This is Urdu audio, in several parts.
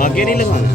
آگے نہیں لگانا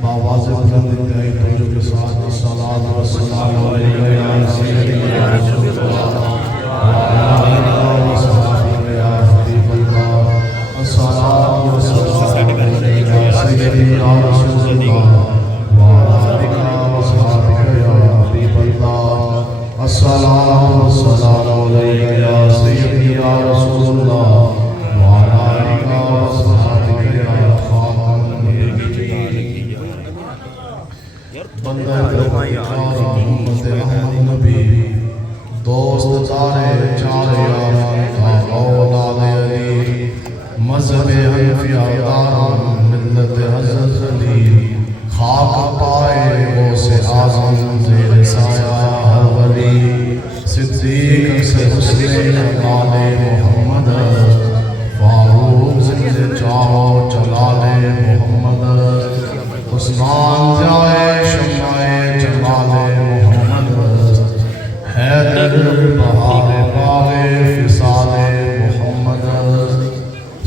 باواز بلند انتہائی توجہ کے ساتھ الصلاۃ والسلام علیکہ یا سیدی یا رسول اللہ وعلی آلہ وصحبہ یا حبیب اللہ الصلاۃ والسلام علیکہ یا سیدی یا رسول اللہ وعلی آلہ وصحبہ یا حبیب اللہ الصلاۃ والسلام علیکہ یا سیدی یا رسول اللہ وعلی آلہ وصحبہ یا خاتم بندہ امت محمد نبی دوست تارے چار یاران تھا اولاد علی مذہب حنفیہ داران ملت حضرت علی خاک پائے غوث اعظم زیر سایہ ہر ولی صدیق سے حسین لال محمد فاروق زندہ چاہو جلال محمد عثمان جائے شمع جمال محمد حیدر بہار باغ فصال محمد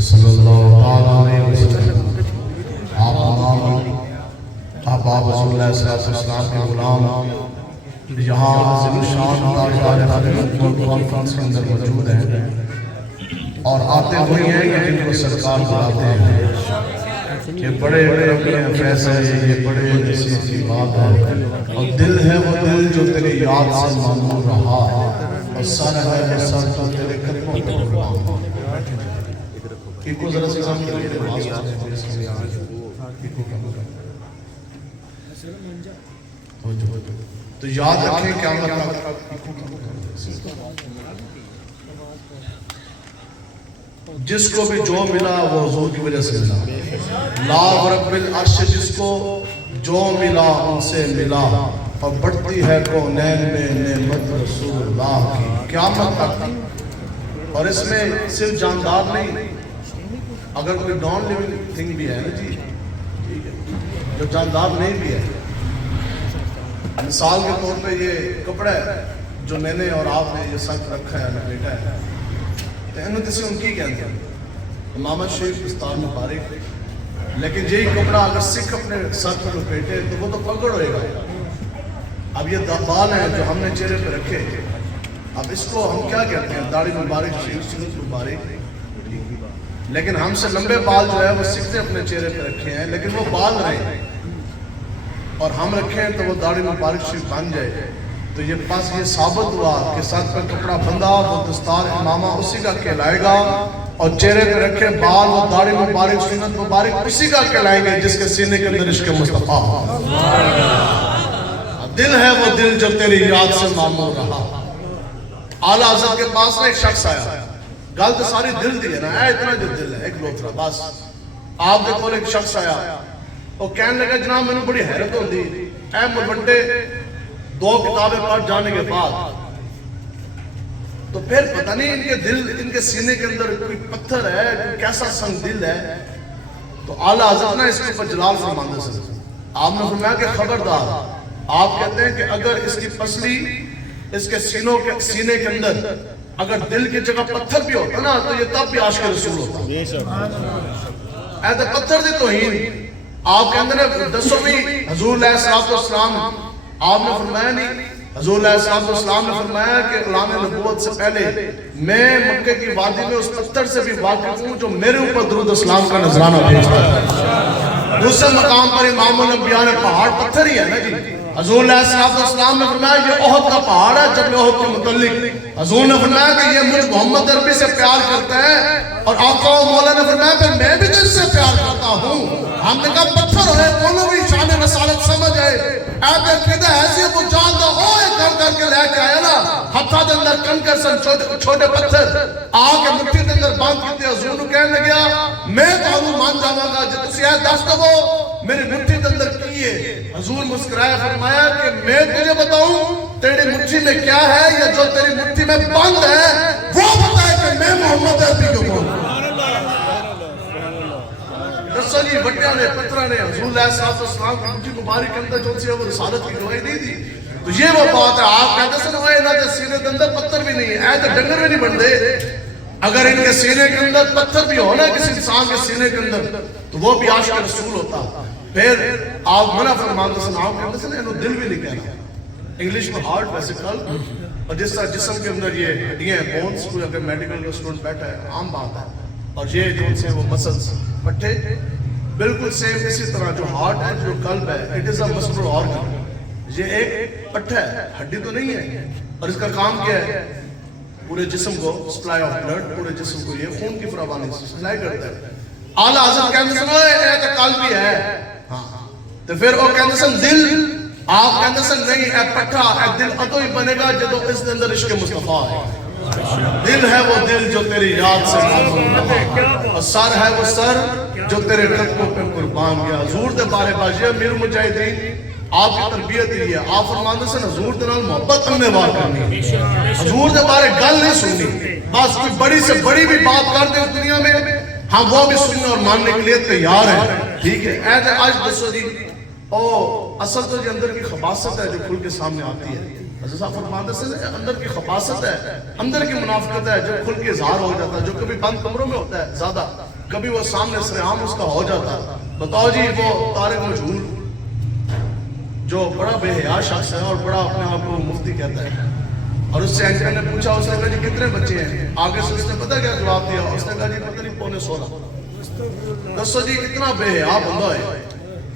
صلی اللہ علیہ وسلم آپ رسول اللہ صلی اللہ علیہ وسلم کے غلام یہاں عظیم شان تاجدار حضرت کانفرنس کے اندر موجود ہیں اور آتے ہوئی ہیں کہ جن کو سرکار بلاتے ہیں یہ بڑے بڑے فیصلے ہیں یہ بڑے نصیحتی بات ہے اور دل ہے وہ دل جو تیری یاد سے معمور رہا ہے اور سر ہے وہ سر جو تیرے قدموں پر قربان کو ذرا سے سامنے لگے باز تو یاد رکھیں کیا مطلب جس کو بھی جو ملا وہ حضور کی وجہ سے ملا لا رب العرش جس کو جو ملا ان سے ملا اور بڑھتی ہے کونین میں نعمت رسول اللہ کی قیامت تک اور اس میں صرف جاندار نہیں اگر کوئی نان لیونگ تھنگ بھی ہے نا جی جو جاندار نہیں بھی ہے مثال کے طور پہ یہ کپڑا ہے جو میں نے اور آپ نے یہ ساتھ رکھا ہے لپیٹا ہے تہنت سے ان کی کہتے ہیں امامت شریف دستار مبارک لیکن یہی کپڑا اگر سکھ اپنے سر پر لپیٹے تو وہ تو پکڑ ہوئے گا اب یہ بال ہیں جو ہم نے چہرے پہ رکھے اب اس کو ہم کیا کہتے ہیں داڑھی مبارک شریف سنت مبارک لیکن ہم سے لمبے بال جو ہے وہ سکھ نے اپنے چہرے پہ رکھے ہیں لیکن وہ بال رہے ہیں اور ہم رکھیں تو وہ داڑھی مبارک شریف بن جائے تو یہ پاس یہ ثابت ہوا کہ ساتھ پر کپڑا بندہ وہ دستار امامہ اسی کا کہلائے گا اور چہرے پہ رکھے بال وہ داڑھی مبارک سنت مبارک اسی کا کہلائیں گے جس کے سینے کے اندر عشق مصطفیٰ ہو دل ہے وہ دل جو تیری یاد سے معمور رہا اعلیٰ حضرت کے پاس میں ایک شخص آیا گل تو ساری دل دی ہے نا اتنا جو دل ہے ایک لوترا بس آپ کے کول ایک شخص آیا وہ کہنے لگا جناب میں نے بڑی حیرت ہوندی اے ملوڈے 2 کتابیں پڑھ جانے کے بعد تو پھر پتہ نہیں ان کے دل ان کے سینے کے اندر کوئی پتھر ہے کوئی کیسا سنگ دل ہے تو اعلیٰ حضرت نے اس کے اوپر جلال فرماندے سے آپ نے فرمایا کہ خبردار آپ کہتے ہیں کہ اگر اس کی پسلی اس کے سینے کے اندر اگر دل کی جگہ پتھر بھی ہوتا نا تو یہ تب بھی عاشق رسول ہوتا ایسے پتھر دی توہین آپ کے اندر دسو بھی حضور علیہ السلام آپ نے فرمایا نہیں حضور علیہ السلام نے فرمایا کہ اعلان نبوت سے پہلے میں مکہ کی وادی میں اس پتھر سے بھی واقف ہوں جو میرے اوپر درود اسلام کا نذرانہ بھیجتا ہے دوسرے مقام پر امام الانبیاء نے پہاڑ پتھر ہی ہے نا جی حضور علیہ السلام نے فرمایا یہ احد کا پہاڑ ہے جب احد کے متعلق حضور نے فرمایا کہ یہ مجھ محمد عربی سے پیار کرتا ہے اور آقا و مولا نے فرمایا پھر میں بھی تو اس سے پیار کرتا ہوں ہم نے کہا پتھر ہے دونوں بھی شان رسالت سمجھ آئے ایپ عقیدہ ایسی ہے وہ جانتا ہو ایک کر کے لے کے آیا نا ہتھا دے اندر کنکر سن چھوٹے پتھر آکے مٹھی دے اندر باندھ کیتے حضور نے کہنے لگیا میں تعلق مان جاواں گا جب تسی ہے دست دو میری مٹھی دے اندر کیے حضور مسکرایا فرمایا کہ میں تجھے بتاؤں تیری مٹھی میں کیا ہے یا جو تیری مٹھی میں بند ہے وہ بتائے کہ میں محمد عربی کو کون ہوں۔ دسو جی وٹیاں نے پتھراں نے حضور علیہ السلام کی مجھے مبارک کے اندر جو سی وہ رسالت کی گواہی نہیں دی، تو یہ وہ بات ہے۔ آپ کہتے ہیں وہ انہاں دے سینے کے اندر پتھر بھی نہیں ہے، اے تے ڈنگر بھی نہیں بنتے۔ اگر ان کے سینے کے اندر پتھر بھی ہو نا کسی انسان کے سینے کے اندر تو وہ بھی عاشق رسول ہوتا۔ پھر آپ منع فرماتے ہیں آپ کہتے ہیں انہوں دل بھی نہیں کہنا، انگلش میں ہارٹ ویسیکل، اور جس طرح جسم کے اندر یہ ہڈیاں ہیں بونز، کوئی اگر میڈیکل اسٹوڈنٹ بیٹھا ہے عام بات ہے، اور یہ جو سے وہ مسلز پٹھے بالکل سیم اسی طرح جو ہارٹ ہے جو قلب ہے it is a muscular organ, یہ ایک پٹھا ہے ہڈی تو نہیں ہے، اور اس کا کام کیا ہے پورے جسم کو سپلائی آف بلڈ، پورے جسم کو یہ خون کی فراوانی سپلائی کرتا ہے۔ اعلیٰ حضرت کہتے ہیں اے تو قلب بھی ہے، تو پھر وہ کہتے ہیں دل، آپ کہتے ہیں نہیں اے پٹھا اے دل ادو ہی بنے گا جدو اس اندر عشق مصطفیٰ ہے۔ دل ہے وہ دل جو تیری یاد سے اور سر ہے وہ سر جو تیرے قدموں پہ قربان گیا۔ حضور دے بارے باجی امیر مجاہدین آپ کی تربیت ہی ہے، آپ فرماندے سے حضور دے نال محبت ہم نے وار کرنی، حضور دے بارے گل نہیں سننی، بس کوئی بڑی سے بڑی بھی بات کر دے اس دنیا میں ہم وہ بھی سننے اور ماننے کے لیے تیار ہیں، ٹھیک ہے۔ اے آج دسو جی او اصل تو جی اندر کی خباثت ہے جو کھل کے سامنے آتی ہے۔ حضرت صاحب فرماتے ہیں اندر کی خباثت ہے، اندر کی منافقت ہے جو کھل کے اظہار ہو جاتا ہے، جو کبھی بند کمروں میں ہوتا ہے زیادہ، کبھی وہ سامنے سرعام اس کا ہو جاتا ہے۔ بتاؤ جی وہ طارق مجہول جو بڑا بے حیا شخص ہے اور بڑا اپنے آپ کو مفتی کہتا ہے، اور اس سے اینکر نے پوچھا، اس نے کہا جی کتنے بچے ہیں؟ آگے سے اس نے پتہ کیا جواب دیا؟ اس نے کہا جی پتہ نہیں 16۔ دسو جی اتنا بے حیا بندہ ہے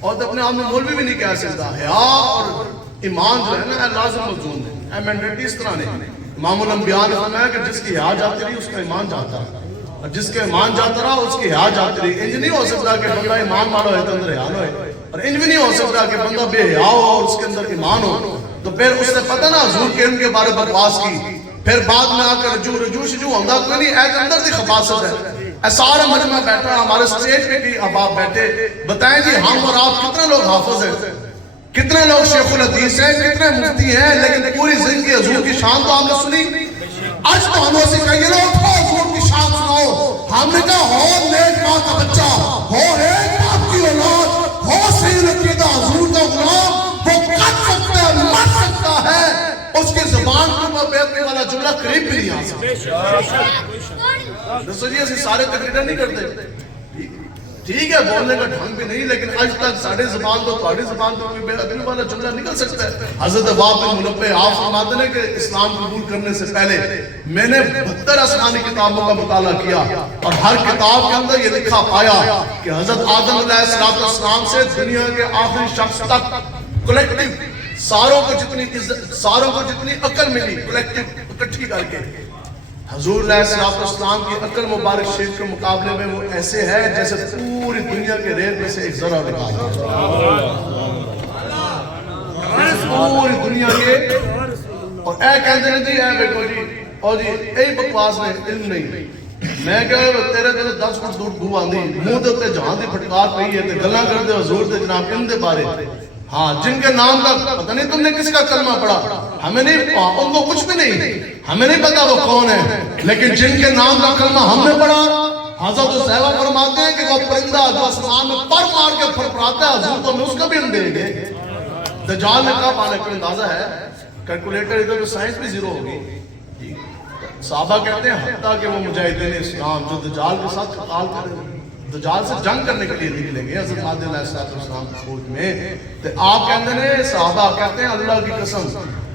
اور اپنے آپ میں مولوی بھی نہیں کہہ سکتا۔ حیا اور ایمان جو ہے نا لازم ملزوم ہے، مینڈیٹری اس طرح نہیں۔ امام الانبیاء نے فرمایا کہ جس کی حیا جاتی رہی اس کا ایمان جاتا رہا، اور جس کے ایمان جاتا رہا اس کی حیا جاتی رہی۔ انج نہیں ہو سکتا کہ بندہ ایمان والا ہوئے تو اندر حیا نہ ہوئے، اور انج بھی نہیں ہو سکتا کہ بندہ بے حیا ہو اور اس کے اندر ایمان ہو۔ تو پھر اس نے پتہ نا حضور کے علم کے بارے بکواس کی، پھر بعد میں آ کر رجوع شجوع ہوندہ کوئی نہیں، ایک اندر دی خباثت ہے۔ اے سارا مجمع بیٹھا ہمارے سٹیج پہ کی اب آپ بیٹھے، بتائیں جی ہم اور آپ کتنے لوگ حافظ ہیں، کتنے لوگ شیخ الحدیث ہیں، کتنے مفتی ہیں، لیکن پوری زندگی حضور کی شان تو ہم نے سنی؟ آج تو ہمیں سے کہیے لو اٹھو حضور کی شان سناؤ۔ ہم نے کہا ہو نیک ماں کا بچہ، ہو ایک باپ کی اولاد، ہو صحیح عقیدہ حضور کا غلام، وہ کر سکتا ہے، مر سکتا ہے، اس کی زبان کو بیٹھنے والا جملہ قریب بھی نہیں آ سکتا۔ دوستو جی ایسی سارے تقریریں نہیں کرتے، ٹھیک ہے بولنے کا ڈھنگ بھی نہیں، لیکن آج تک ساڑھے زبان تو تھوڑی زبان تو کوئی بے ادبی والا جملہ نکل سکتا ہے۔ حضرت وہب بن منبہ آپ فرماتے ہیں کہ اسلام قبول کرنے سے پہلے میں نے 72 آسمانی کتابوں کا مطالعہ کیا، اور ہر کتاب کے اندر یہ لکھا پایا کہ حضرت آدم علیہ السلام سے دنیا کے آخری شخص تک کلیکٹیو ساروں کو جتنی عقل ملی کلیکٹیو اکٹھی کر کے حضور علیہ السلام کی عقل مبارک شریف کے مقابلے میں وہ ایسے ہے جیسے پوری دنیا کے ریت میں سے ایک ذرہ نکال پوری دنیا کے، اور اے کہتے ہیں جی اے بیٹو جی اور جی اے بکواس نے علم نہیں، میں کہا تیرے تے 10 فٹ دور بو آندی منہ دے تے جہاں دی پھٹکار پئی ہے تے گلاں کردے حضور دے جناب ان دے بارے، ہاں جن کے نام کا پتہ نہیں تم نے کس کا کلمہ پڑھا، ہمیں نہیں، ان کو کچھ بھی نہیں، ہمیں نہیں پتا وہ کون ہے، لیکن جن کے نام کا کلمہ ہم نے پڑھا، حضرت صحابہ فرماتے ہیں کہ وہ پرندہ جو آسمان میں پر مار کے پھرپھراتا ہے حضور تو ہمیں اس کا بھی ہم دیں گے۔ دجال نے کہا پانے کو اندازہ ہے کیلکولیٹر ادھر تو سائنس بھی زیرو ہوگی۔ صحابہ کہتے ہیں حتیٰ کہ وہ مجاہدین اسلام جو دجال کے ساتھ قتال کریں، دجال سے جنگ کرنے کے لیے نکلیں گے حضرت مہدی علیہ السلام کی فوج میں، تو آپ کہتے ہیں صحابہ کہتے ہیں اللہ کی قسم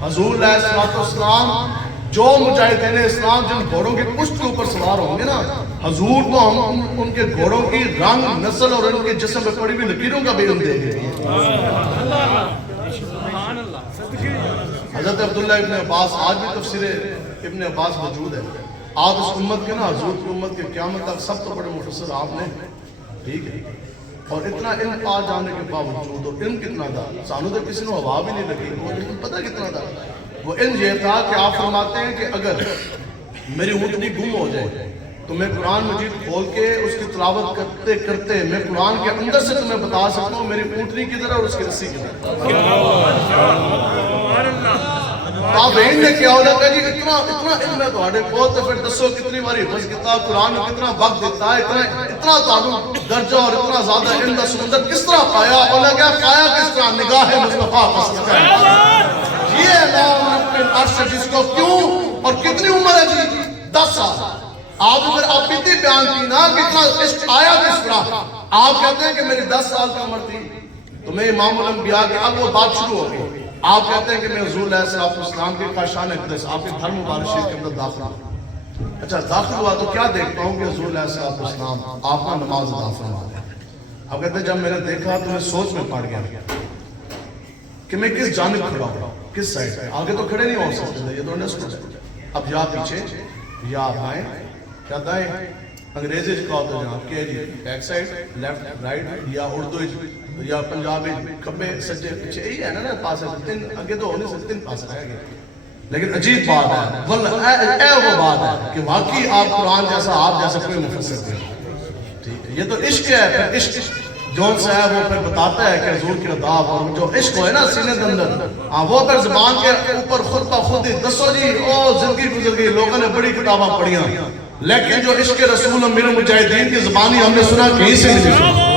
حضور علیہ السلام جو مجاہدین اسلام جن گھوڑوں کی پشت کے اوپر سوار ہوں گے نا، حضور کو ہم ان کے گھوڑوں کی رنگ نسل اور ان کے جسم پہ پڑی ہوئی لکیروں کا بھی علم دیں گے۔ حضرت عبداللہ ابن عباس آج بھی تفسیر ابن عباس موجود ہے، آپ اس امت کے نا حضور کی امت کے قیامت تک سب تو بڑے مفسر آپ نے، ٹھیک ہے، اور اتنا علم آ جانے کے باوجود، اور علم کتنا تھا سانو تو کسی نے ہوا بھی نہیں لگی، وہ علم پتہ کتنا تھا، وہ علم یہ تھا کہ آپ فرماتے ہیں کہ اگر میری اونٹنی گم ہو جائے تو میں قرآن مجید کھول کے اس کی تلاوت کرتے کرتے میں قرآن کے اندر سے تمہیں بتا سکتا ہوں میری اونٹنی کدھر ہے اور اس کی رسی کدھر ہے۔ تابعین نے کیا ہونا کہ جی اتنا علم ہے تھوڑے کو تو پھر دسو کتنی باری حفظ کتاب قرآن میں کتنا وقت دیتا ہے اتنا تعلق درجہ اور اتنا زیادہ علم کا سمندر کس طرح پایا؟ اور کیا پایا کس طرح؟ نگاہ مصطفیٰ کا صدقہ ہے یہ اللہ رب العرش جس کو کیوں اور کتنی عمر ہے جی 10 سال آپ اگر آپ بیتی بیان کی نا کتنا عشق آیا کس طرح آپ کہتے ہیں کہ میری 10 سال کی عمر تھی تو میں امام الانبیاء کے اب وہ بات شروع ہو گئی آپ کہتے ہیں کہ میں حضور علیہ السلام کے کاشان اقدس آپ کے گھر مبارک شریف کے اندر داخل ہوا اچھا داخل ہوا تو کیا دیکھتا ہوں کہ حضور علیہ السلام آپ کا نماز ادا فرما دیا اب کہتے ہیں جب میں نے دیکھا تو میں سوچ میں پڑ گیا کہ میں کس جانب کھڑا ہوں کس سائڈ پہ آگے تو کھڑے نہیں ہو سکتے یہ تو انڈرسٹوڈ ہے اب یا پیچھے یا بائیں یا دائیں انگریزی کہا تو جہاں کہ جی بیک سائڈ لیفٹ رائٹ یا اردو یا پنجابی کھبے سجے پیچھے یہی ہے نا پاس تین آگے تو ہونے سے 3 پاس رہ گئے لیکن عجیب بات ہے واللہ اے وہ بات ہے کہ واقعی آپ قرآن جیسا آپ جیسا کوئی مفسر نہیں ٹھیک ہے یہ تو عشق ہے پھر عشق جون سے ہے وہ پھر بتاتا ہے کہ حضور کی عطا اور جو عشق ہے نا سینے کے اندر وہ پھر زبان کے اوپر خود بہ خود ہی دسو جی او زندگی گزر گئی لوگوں نے بڑی کتاباں پڑھیاں لیکن جو عشق رسول امیر مجاہدین کی زبانی ہم نے سنا کہیں سے نہیں سنا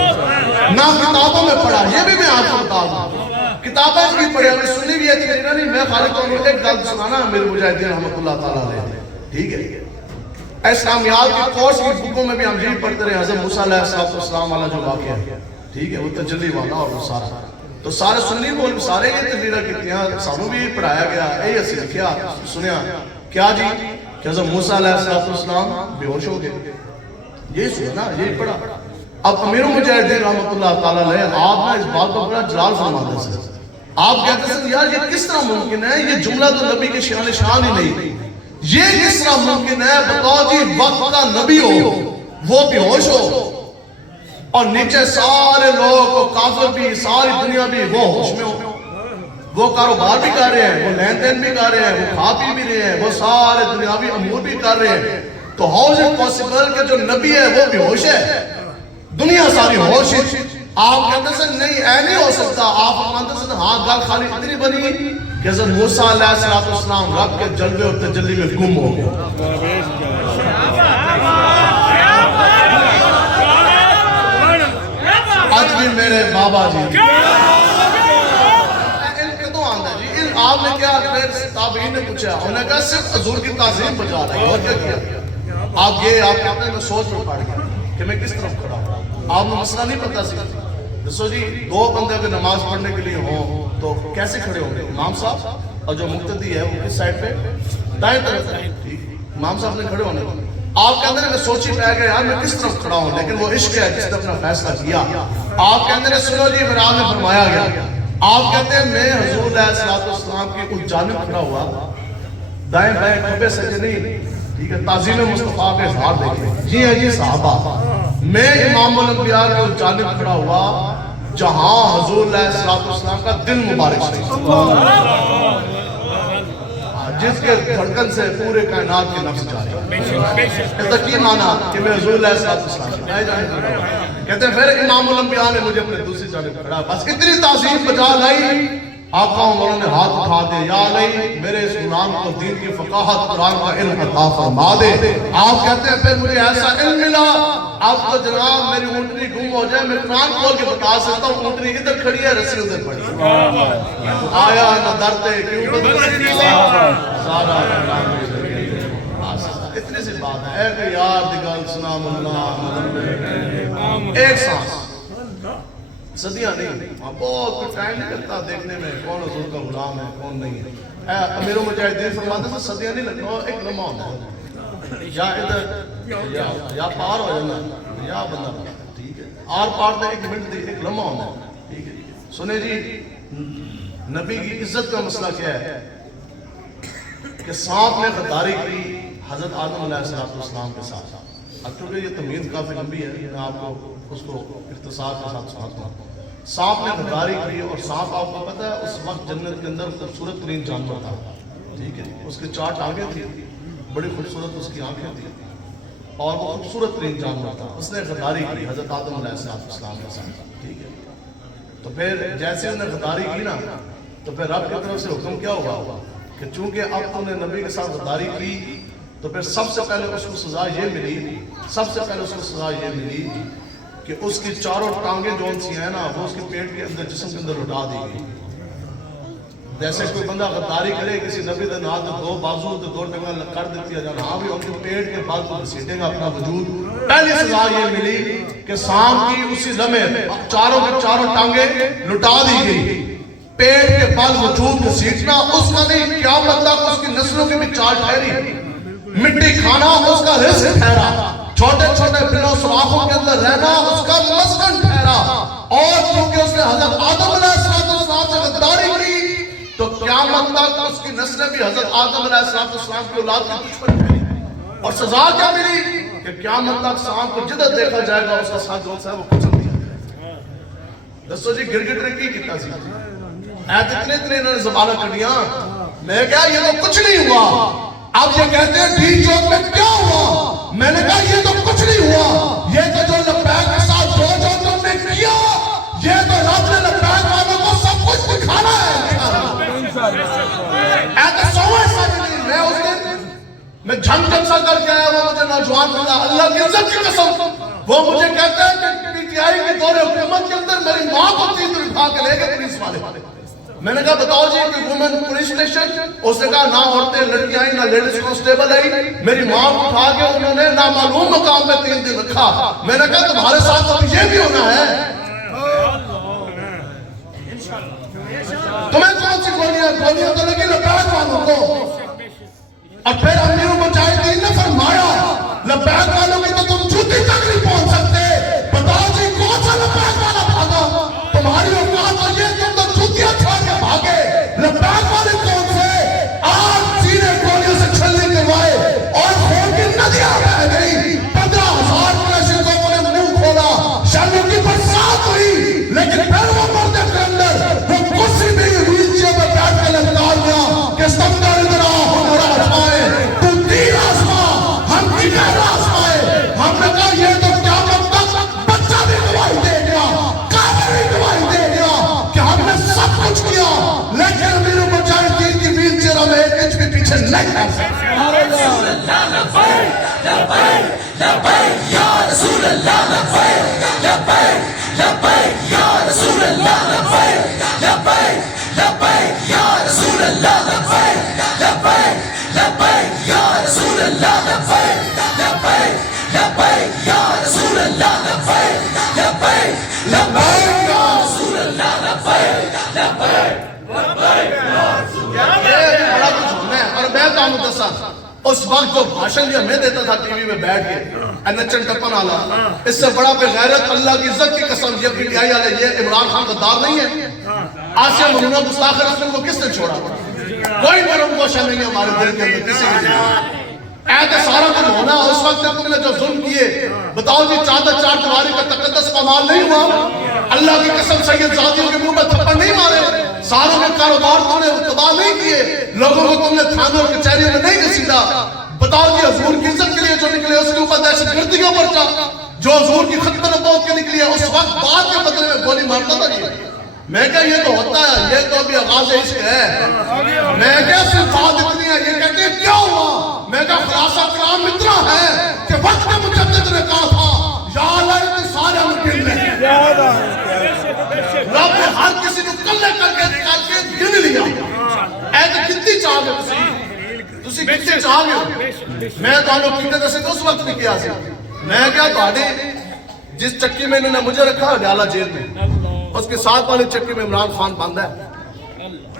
نہ کتابوں میں پڑھا یہ بھی میں آپ کو بتا دوں کتابیں بھی پڑھے ہمیں سنی بھی ہے نہیں میں خالق کو ایک گل سنانا امیر مجاہدین رحمۃ اللہ تعالیٰ علیہ ٹھیک ہے اسلامیات کے کورس کی بکوں میں بھی ہم یہی پڑھتے رہے حضرت موسیٰ علیہ السلام والا جو واقعہ ہے ٹھیک ہے وہ تجلی والا اور وہ سارا تو سارے سنی بول سارے یہ تجلیلہ کتنی ہیں سانوں بھی پڑھایا گیا اے اسی لکھیا سنیا کیا جی کہ حضرت موسیٰ علیہ السلام بے ہوش ہو گئے یہ سنا یہی پڑھا اب امیر مجاہدین رحمۃ اللہ تعالیٰ علیہ آپ نے اس بات کو بڑا جلال فرماتے ہیں آپ کہتے ہیں یار یہ کس طرح ممکن ہے یہ جملہ تو نبی کے شان شان ہی نہیں یہ کس طرح ممکن ہے بتاؤ جی وقت کا نبی ہو وہ بے ہوش ہو اور نیچے سارے لوگ کافر بھی ساری دنیا بھی وہ ہوش میں ہو وہ کاروبار بھی کر رہے ہیں وہ لین دین بھی کر رہے ہیں وہ کھا پی بھی رہے ہیں وہ سارے دنیاوی امور بھی کر رہے ہیں تو ہاؤ از اٹ پاسبل کہ جو نبی ہے وہ بے ہوش ہے دنیا ساری ہوش ہے آپ کہتے ہیں نہیں اے نہیں ہو سکتا آپ فرماتے ہیں ہاں گل خالی اتنی بنی کہ حضرت موسیٰ علیہ السلام رب کے جلوے اور تجلی میں گم ہو گئے آج بھی میرے بابا جی آپ نے کیا تابعین نے پوچھا انہوں نے کہا صرف حضور کی تعظیم بجا رہا ہے اور کیا کیا آپ یہ آپ کہتے ہیں میں سوچ میں پڑ گیا کہ میں کس طرف کھڑا ہوں آپ نے مسئلہ نہیں پتا سی دسو جی 2 بندے کو نماز پڑھنے کے لیے ہوں تو کیسے کھڑے ہوں گے امام صاحب اور جو مقتدی ہے وہ کس سائڈ پہ دائیں طرف ہے امام صاحب نے کھڑے ہونے آپ کہتے ہیں میں سوچی پہ گیا یار میں کس طرف کھڑا ہوں لیکن وہ عشق ہے جس نے اپنا فیصلہ کیا آپ کہتے ہیں سنو جی پھر آپ نے فرمایا گیا آپ کہتے ہیں میں حضور علیہ السلام کی اس جانب کھڑا ہوا دائیں بائیں کھبے سجے نہیں ٹھیک ہے تعظیم مصطفیٰ کے اظہار دیکھیں جی ہے جی صحابہ میں امام الانبیاء کے اس جانب کھڑا ہوا جہاں حضور علیہ السلام کا دل مبارک شریف جس کے دھڑکن سے پورے کائنات کی نفس جاری اس کا کی معنی کہ میں حضور علیہ السلام کہتے ہیں پھر امام الانبیاء نے مجھے اپنے دوسری جانب کھڑا بس اتنی تعظیم بجا لائی آقا عمر نے ہاتھ اٹھا دے یا علی میرے اس غلام کو دین کی فقاہت قرآن کا علم عطا فرما دے آپ کہتے ہیں پھر مجھے ایسا علم ملا اب تو جناب میری اونٹنی گم ہو جائے میں قرآن کھول کے بتا سکتا ہوں اونٹنی ادھر کھڑی ہے رسی ادھر پڑی آیا نہ درتے کیوں بدل سارا اتنی سی بات ہے اے کہ یار دگل سنام اللہ ایک سانس صدیاں نہیں بہت ٹائم نہیں لگتا دیکھنے میں کون حضور کا غلام ہے کون نہیں ہے امیر مجاہدین فرماتے ہیں صدیاں نہیں لگتا ایک لمحہ ہوتا ہے یا ادھر یا پار ہو جانا یا بندہ ٹھیک ہے آر پار میں 1 منٹ دی ایک لمحہ ہوتا ہے ٹھیک ہے سنیں جی نبی کی عزت کا مسئلہ کیا ہے کہ سانپ نے غداری کی حضرت آدم علیہ السلام کے ساتھ اب چونکہ یہ تمیز کافی لمبی ہے میں آپ کو اس کو اختصار کے ساتھ سناتا ہوں سانپ نے غداری کی اور سانپ آپ کو پتہ ہے اس وقت جنت کے اندر خوبصورت ترین جانور تھا ٹھیک ہے اس کے 4 ٹانگیں تھی بڑی خوبصورت اس کی آنکھیں تھی اور وہ خوبصورت ترین جانور تھا اس نے غداری کی حضرت آدم علیہ السلام کے ساتھ ٹھیک ہے تو پھر جیسے انہیں غداری کی نا تو پھر رب کی طرف سے حکم کیا ہوا کہ کہ چونکہ اب تم نے نبی کے ساتھ غداری کی تو پھر سب سے پہلے اس کو سزا یہ ملی کہ اس کی چاروں ٹانگیں جو ان سی ہیں نا وہ اس کے پیٹ کے اندر جسم کے اندر لٹا دی گئی. جیسے کوئی بندہ غداری کرے کسی نبی دے نال دو بازو تے دو ٹنگاں کر دیتی ہے جان ہاں بھی ان کے پیٹ کے بال کو گھسیٹے گا اپنا وجود. پہلی سزا یہ ملی کہ سام کی اسی لمحے چاروں کے چاروں ٹانگیں لٹا دی گئی. پیٹ کے بال وجود گھسیٹنا اس کا نہیں, قیامت تک اس کی نسلوں کی بھی چال ٹھہری. مٹی کھانا اس کا رزق ٹھہرا, چھوٹے چھوٹے بلوں سوراخوں کے اندر رہنا اس کا مسکن ٹھہرا. اور کیونکہ اس نے حضرت آدم علیہ السلام سے غداری کی تو قیامت تک اس کی نسلیں بھی حضرت آدم علیہ السلام کی اولاد کی دشمن ٹھہری. اور سزا کیا ملی کہ قیامت تک سام کو جدھر دیکھا جائے گا اس کا ساتھ جو ہے وہ کچل دیا جائے گا. دسو جی گرگٹ نے کی کیتا سی اتنے انہوں نے زبانہ کڑیاں. میں کہا یہ تو کچھ نہیں ہوا. اب یہ کہتے ہیں ٹھیک چوک میں کیا ہوا؟ میں نے کہا یہ تو کچھ نہیں ہوا. یہ تو جو لبیک کے ساتھ جو تم نے کیا یہ تو رب نے لبیک والوں کو سب کچھ دکھانا ہے. ایسے سوئے سجنی میں اس دن میں جھنگ سا کر کے آیا. وہ مجھے نوجوان ملا اللہ کی عزت کی قسم وہ مجھے کہتا ہے کہ پی ٹی آئی کے دور حکومت کے اندر میری ماں کو تین دن اٹھا کے لے گئے پولیس والے. میں نے کہا بتاؤ جی کہ وومن پولیس اسٹیشن. اس نے کہا نہ عورتیں لڑکیاں آئی نہ لیڈیز کانسٹیبل آئی. میری ماں کو اٹھا کے انہوں نے نامعلوم مقام پہ 3 دن رکھا. میں نے کہا تمہارے ساتھ اب یہ بھی ہونا ہے. تمہیں کون سی گولیاں تو لگی لبیک والوں کو. اور پھر امیر مجاہدین نے فرمایا لبیک والوں کی تو تم جوتی تک نہیں پہنچ سکتے. بتاؤ جی کون سا لبیک والا بھاگا؟ تمہاری اوقات تو یہ تم تو جوتیاں چھوڑ کے بھاگے. لبیک والے کون سے؟ آج سینے گولیوں سے چھلنے کروائے اور خون کی ندیاں بہہ گئی. 15,000 پریشنوں نے منہ کھولا, شرموں کی برسات ہوئی. لیکن پھر وہ مردے کے اندر وہ کسی بھی ویل چیئر میں بیٹھ کے لگتار گیا کہ سمندر ادھر ہم راج آئے تو تیر آسمان ہم کنیر آسمائے. ہم نے کہا یہ تو قیامت تک بچہ بھی گواہی دے گیا, کافر بھی گواہی دے گیا کہ ہم نے سب کچھ کیا. لیکن امیر مجاہدین کی ویل چیئر ہمیں 1 انچ بھی پیچھے نہیں ہے. رسول اللہ لبیک لبیک لبیک یا رسول اللہ لبیک لبیک لبیک یا رسول اللہ لبیک لبیک لبیک یا رسول اللہ لبیک لبیک لبیک یا رسول اللہ لبیک لبیک لبیک یا رسول اللہ لبیک لبیک لبیک یا رسول اللہ لبیک لبیک لبیک یا رسول اللہ. یہ بڑا کچھ ہونا ہے. اور میں تو مدثر اس وقت جو بھاشن بھی ہمیں دیتا تھا ٹی وی میں بیٹھ کے نچن ٹپن والا, اس سے بڑا بے غیرت اللہ کی عزت کی قسم یہ پی ٹی آئی والے یہ عمران خان غدار نہیں ہے. آسیہ ممنوع گستاخ رسول کو کس نے چھوڑا؟ کوئی نرم گوشہ نہیں ہے ہمارے دل کے اندر کسی کی جگہ. ایسے سارا کچھ ہونا اس وقت تم نے جو ظلم کیے. بتاؤ جی چادر چار دیواری کا تقدس پامال نہیں ہوا؟ اللہ کی قسم سید زادیوں کے منہ میں تھپڑ نہیں مارے؟ ساروں کے کاروبار تم نے تباہ نہیں کیے؟ لوگوں کو تم نے تھانوں اور کچہریوں میں نہیں گھسیٹا؟ بتاؤ جی حضور کی عزت کے لیے جو نکلے اس کے اوپر دہشت گردیوں پر چا جو حضور کی ختم نبوت کے نکلی ہے اس وقت بعد کے بدلے میں گولی مارتا تھا. یہ میں کہا یہ تو ہوتا ہے, یہ تو ابھی آغاز عشق ہے. میں کہا صرف بات اتنی ہے. یہ کہتے ہیں کیا ہوا؟ میں کہا خلاصہ کلام اتنا ہے کہ وقت مجدد نے کہا تھا یا اللہ اتنے سارے ممکن ہے. رب نے ہر کسی کو کلے کر کے گن لیا. ایسے کتنی چاہ گئے تسی کتنی چاہ گئے. میں تو انہوں کتنے دسے اس وقت بھی کیا سی. میں کہا تھوڑے جس چکی میں انہوں نے مجھے رکھا ڈالا جیل میں, اس کے ساتھ والے چکی میں عمران خان بند ہے.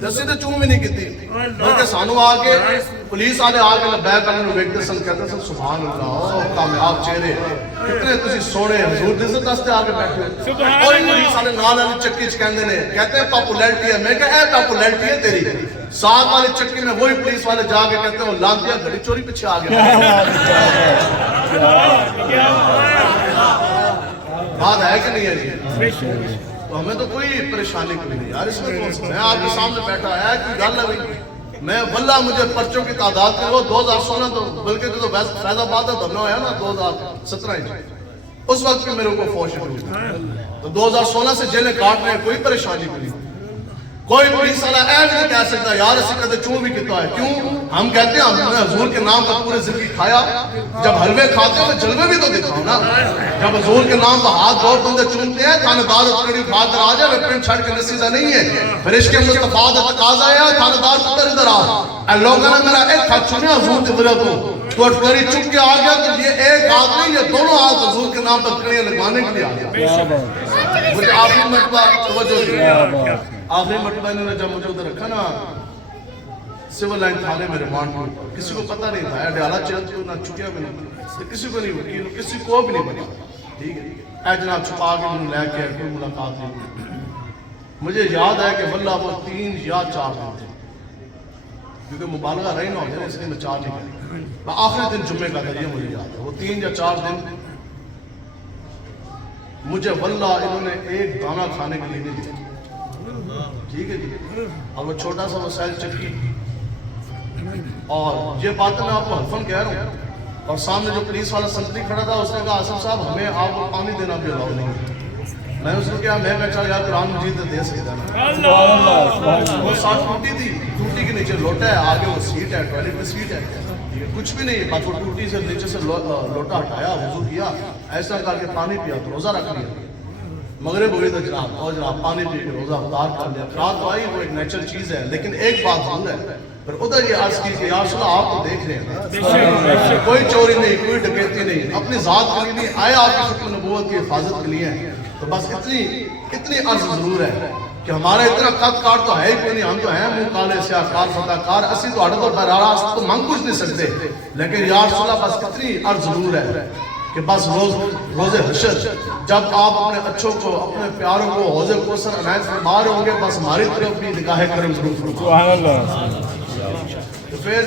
جیسے تو چون بھی نہیں کیتی بلکہ سانو آگے پولیس والے آگے لبیک والے ویکتے سن کہتے سن سبحان اللہ کامیاب چہرے کتنے تسی سونے حضور دی عزت واسطے آگے بیٹھے. اور پولیس والے نال والی چکی چ کہندے نے کہتے ہیں پاپولرٹی ہے. میں کہا اے پاپولرٹی ہے تیری. ساتھ والے چکی میں وہی پولیس والے جا کے کہتے ہیں وہ لان دیا گھڑی چوری پیچھے آ گیا. بات ہے کہ نہیں ہے؟ تو ہمیں تو کوئی پریشانی کوئی نہیں یار. اس میں میں آپ کے سامنے بیٹھا ہے کہ گل ہے میں واللہ مجھے پرچوں کی تعداد کے وہ 2016 تو بلکہ جو فیض آباد ہے دھرنا ہوا نا 2017 اس وقت بھی میرے کو فوج ہوئی. تو 2016 سے جیلیں کاٹ رہے ہیں, کوئی پریشانی نہیں. کوئی پولیس والا اے بھی نہیں کہہ سکتا یار اسی کدے چوں بھی کیتا ہے. کیوں؟ ہم کہتے ہیں ہم نے حضور کے نام پر پورے زندگی کھایا. جب حلوے کھاتے ہیں تو جلوے بھی تو دکھاؤ نا. جب حضور کے نام پر ہاتھ دو بندے چومتے ہیں تھانے دار اتری بات کر آ جائے پرنٹ چھڑ کے نصیحت نہیں ہے. پھر عشق مصطفیٰ دا تقاضا ہے تھانے دار پتر ادھر آ. اے لوگوں نے میرا ایک ہاتھ چومیا حضور کی وجہ تو اٹکاری چک کے آ گیا تو یہ ایک ہاتھ نہیں یہ دونوں ہاتھ حضور کے نام پر کڑیاں لگوانے کے لیے آ گیا. مجھے آخری مرتبہ توجہ دی. آخری مرتبہ انہوں نے جب مجھے ادھر رکھا نا سول لائن تھانے میں ریمانڈ کو کسی کو پتہ نہیں تھا ڈیالہ چیل تو نہ چکیا بھی نہیں کسی کو نہیں وکیل کسی کو بھی نہیں پتا. ٹھیک ہے اے جناب چھپا کے انہوں لے کے کوئی ملاقات نہیں. مجھے یاد ہے کہ واللہ وہ 3 یا 4 دن تھے کیونکہ مبالغہ رہی نہ ہو جائے اس لیے میں 4 نہیں کہا. آخری دن جمعے کا تھا یہ مجھے یاد ہے وہ 3 یا 4 دن مجھے واللہ انہوں نے ایک دانہ کھانے کے لیے نہیں دیا. ٹھیک ہے جی. اور وہ چھوٹا سا وسائل چکی اور یہ بات میں آپ کو حلفاً کہہ رہا ہوں. اور سامنے جو پولیس والا سنتری کھڑا تھا اس نے کہا آصف صاحب ہمیں آپ کو پانی دینا بھی الاؤ نہیں. میں اس کو کہا میں کہا چل یار قرآن مجید دے سکتا نا. وہ ساتھ ٹوٹی تھی ٹوٹی کے نیچے لوٹا ہے آگے وہ سیٹ ہے ٹوائلٹ میں سیٹ ہے کچھ بھی نہیں. بس وہ ٹوٹی سے نیچے سے لوٹا ہٹایا وضو کیا ایسا کر کے پانی پیا تو روزہ رکھ لیا. مغرب ہوئی تو جناب اور جناب پانی پی کے روزہ افطار کر لیا. رات تو آئی وہ ایک نیچرل چیز ہے لیکن ایک بات ضرور ہے. پھر ادھر یہ عرض کی کہ یا رسول اللہ آپ کو دیکھ رہے ہیں کوئی چوری نہیں کوئی ڈکیتی نہیں اپنی ذات کے لیے نہیں آئے آپ کی ختم نبوت کی حفاظت کے لیے ہیں. تو بس اتنی عرض ضرور ہے کہ ہمارا اتنا قد کار تو ہے ہی کوئی نہیں. ہم تو ہیں منہ کالے سیاہ کار فتح کار اسی تو اڑ تو براراست تو منگ کچھ نہیں سکتے. لیکن یا رسول اللہ بس اتنی عرض ضرور ہے کہ بس روز حشر جب آپ اپنے اچھوں کو اپنے پیاروں کو حوض کوثر عنایت فرما رہے ہوں گے بس ہماری طرف بھی نگاہ کرم ضرور فرما. سبحان اللہ. تو پھر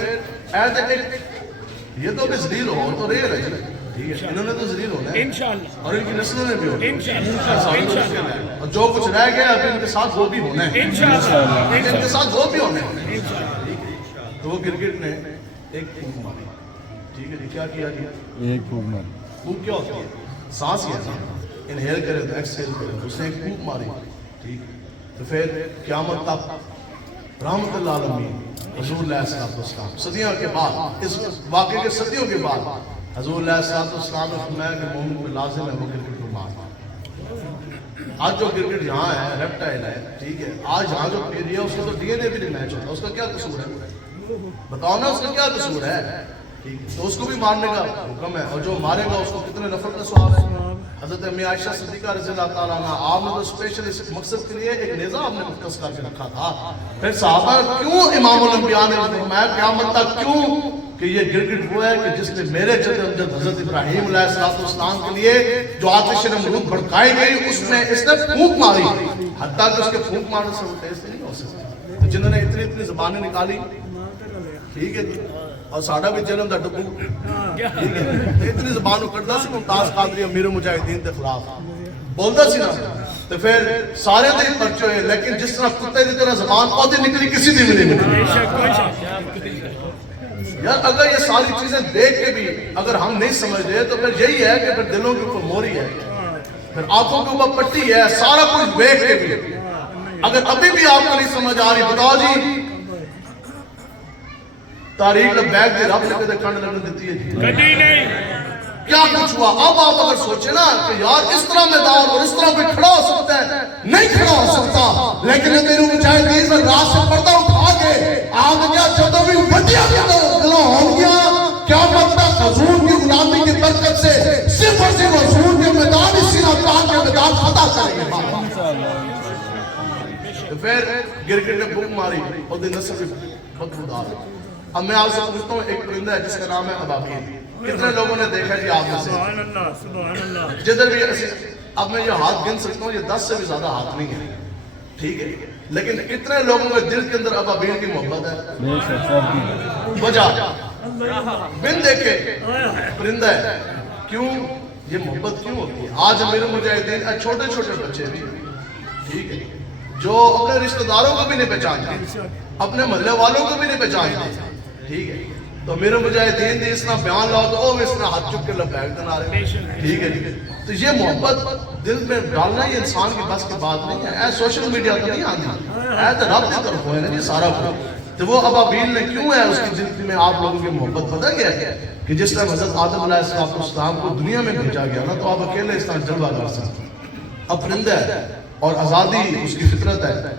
یہ تو بھی ذلیل ہو تو رہے رہے ٹھیک ہے انہوں نے تو ذلیل ہونا ہے اور ان کی نسلوں نے بھی ہونا ہے اور جو کچھ رہ گیا ابھی ان کے ساتھ وہ بھی ہونا ہے ان کے ساتھ وہ بھی ہونا ہے. تو وہ کرکٹ نے ایک پھونک ماری. ٹھیک ہے جی کیا کیا جی ایک پھونک ماری. پھونک کیا ہوتی ہے سانس ہی ہے انہیل کرے تو ایکسہیل کرے اس نے ایک پھونک ماری. ٹھیک تو پھر قیامت تک رحمت اللہ عالمین حضور علیہ السلام صدیوں کے بعد اس واقعے کے صدیوں کے بعد حضور علیہ السلام نے فرمایا کہ مومن میں لازم ہے وہ کرکٹ کو مارنا. آج جو کرکٹ یہاں ہے ریپٹائل ہے ٹھیک ہے آج یہاں جو پلیئر ہے اس کو تو ڈی این اے بھی نہیں میچ ہوتا. اس کا کیا قصور ہے بتاؤ نا اس کا کیا قصور ہے. تو اس کو بھی مارنے کا حکم ہے اور جو مارے گا اس کو کتنے نفرت کا ثواب ہے. حضرت امی عائشہ صدیقہ رضی اللہ تعالیٰ عنہ آپ نے تو اسپیشل اس مقصد کے لیے ایک نیزہ آپ نے مختص کر کے رکھا تھا. پھر صحابہ کیوں امام الانبیاء نے فرمایا قیامت تک کیوں کہ یہ گرگٹ وہ ہے کہ جس نے میرے جد امجد حضرت ابراہیم علیہ السلام کے لیے جو آتش نمرود بھڑکائی گئی اس نے پھونک ماری حتیٰ کہ اس کے پھونک مارنے سے وہ ٹیسٹ نہیں ہو سکتا. تو جنہوں نے اتنی زبانیں نکالی ٹھیک ہے جی اور ساڑھا بھی جنم دا ڈبو اتنی زبانوں کردا سی ممتاز قادری امیر مجاہدین دے خلاف بولدا سی نا تو پھر سارے دے پرچے ہوئے لیکن جس طرح کتے دی طرح زبان پودے نکلی کسی دی بھی نہیں نکلی. یار اگر یہ ساری چیزیں دیکھ کے بھی اگر ہم نہیں سمجھ رہے تو پھر یہی ہے کہ پھر دلوں کے اوپر موری ہے پھر آنکھوں کے اوپر پٹی ہے سارا کچھ دیکھ کے بھی اگر ابھی بھی آپ کو نہیں سمجھ آ رہی بتاؤ جی تاریخ لبیک دے رب نے کدے کنڈ لگن دیتی ہے جی کدی نہیں. کیا کچھ ہوا اب آپ اگر سوچے نا کہ یار اس طرح میدان اور اس طرح کوئی کھڑا ہو سکتا ہے نہیں کھڑا ہو سکتا لیکن میرے مجاہدین نے رات سے پردہ اٹھا کے آگ گیا جدوں بھی وڈیا گلوں ہو گیا قیامت تک حضور کی غلامی کی برکت سے صرف اور صرف حضور کے میدان اسی ناکان کے میدان فتح کریں گے. تو پھر گرگٹ نے بھوک ماری اور دن نصر بھی بدبودار. اب میں آپ سے پوچھتا ہوں ایک پرندہ ہے جس کا نام ہے ابابیل. کتنے لوگوں نے دیکھا جی آپ میں سے جدھر بھی اب میں یہ ہاتھ گن سکتا ہوں یہ 10 سے بھی زیادہ ہاتھ نہیں ہے ٹھیک ہے لیکن کتنے لوگوں کے دل کے اندر ابابیل کی محبت ہے وجہ بن دیکھے پرندہ ہے کیوں یہ محبت کیوں ہوتی ہے. آج میرے مجاہدین چھوٹے چھوٹے بچے بھی ٹھیک ہے جو اپنے رشتہ داروں کو بھی نہیں پہچانتے اپنے محلے والوں کو بھی نہیں پہچانتے ٹھیک ہے تو میرے مجاہدین دی اس طرح بیان لاؤ تو وہ اس طرح ہاتھ چک کے لبیک دن آ رہے ہیں. ٹھیک ہے جی. تو یہ محبت دل میں ڈالنا یہ انسان کی بس کی بات نہیں ہے. اے سوشل میڈیا تو نہیں آتی, اے تو رب کی طرف ہے نا جی سارا کچھ. تو وہ ابابیل نے کیوں ہے اس کی دل میں آپ لوگوں کی محبت پتہ کیا ہے کہ جس طرح حضرت آدم علیہ السلام کو دنیا میں بھیجا گیا نا تو آپ اکیلے اس طرح جلوہ کر سکتے. اب پرندہ ہے اور آزادی اس کی فطرت ہے.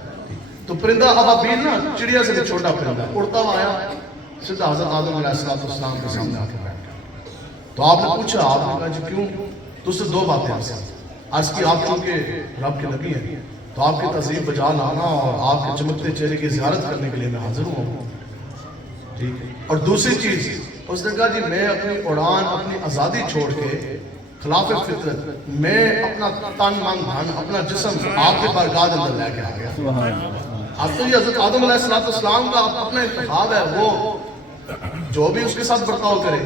تو پرندہ ابابیل نا چڑیا سے بھی چھوٹا پرندہ ہے, اڑتا ہوا آیا سیدھا حضرت آدم علیہ السلام کے سامنے آ کے بیٹھ گیا. تو آپ نے پوچھا, آپ نے کہا جی کیوں؟ تو اس سے دو باتیں آپ سے عرض کی, آپ چونکہ رب کے نبی ہیں تو آپ کی تہذیب بجا لانا اور آپ کے چمکتے چہرے کی زیارت کرنے کے لیے میں حاضر ہوں. ٹھیک ہے. اور دوسری چیز اس نے کہا جی میں اپنی اڑان اپنی آزادی چھوڑ کے خلاف فطرت میں اپنا تن من دھن اپنا جسم آپ کے بارگاہ اندر لے کے آ گیا. اب تو یہ حضرت آدم علیہ السلام کا اپنا انتخاب ہے, وہ جو بھی اس کے ساتھ برتاؤ کرے.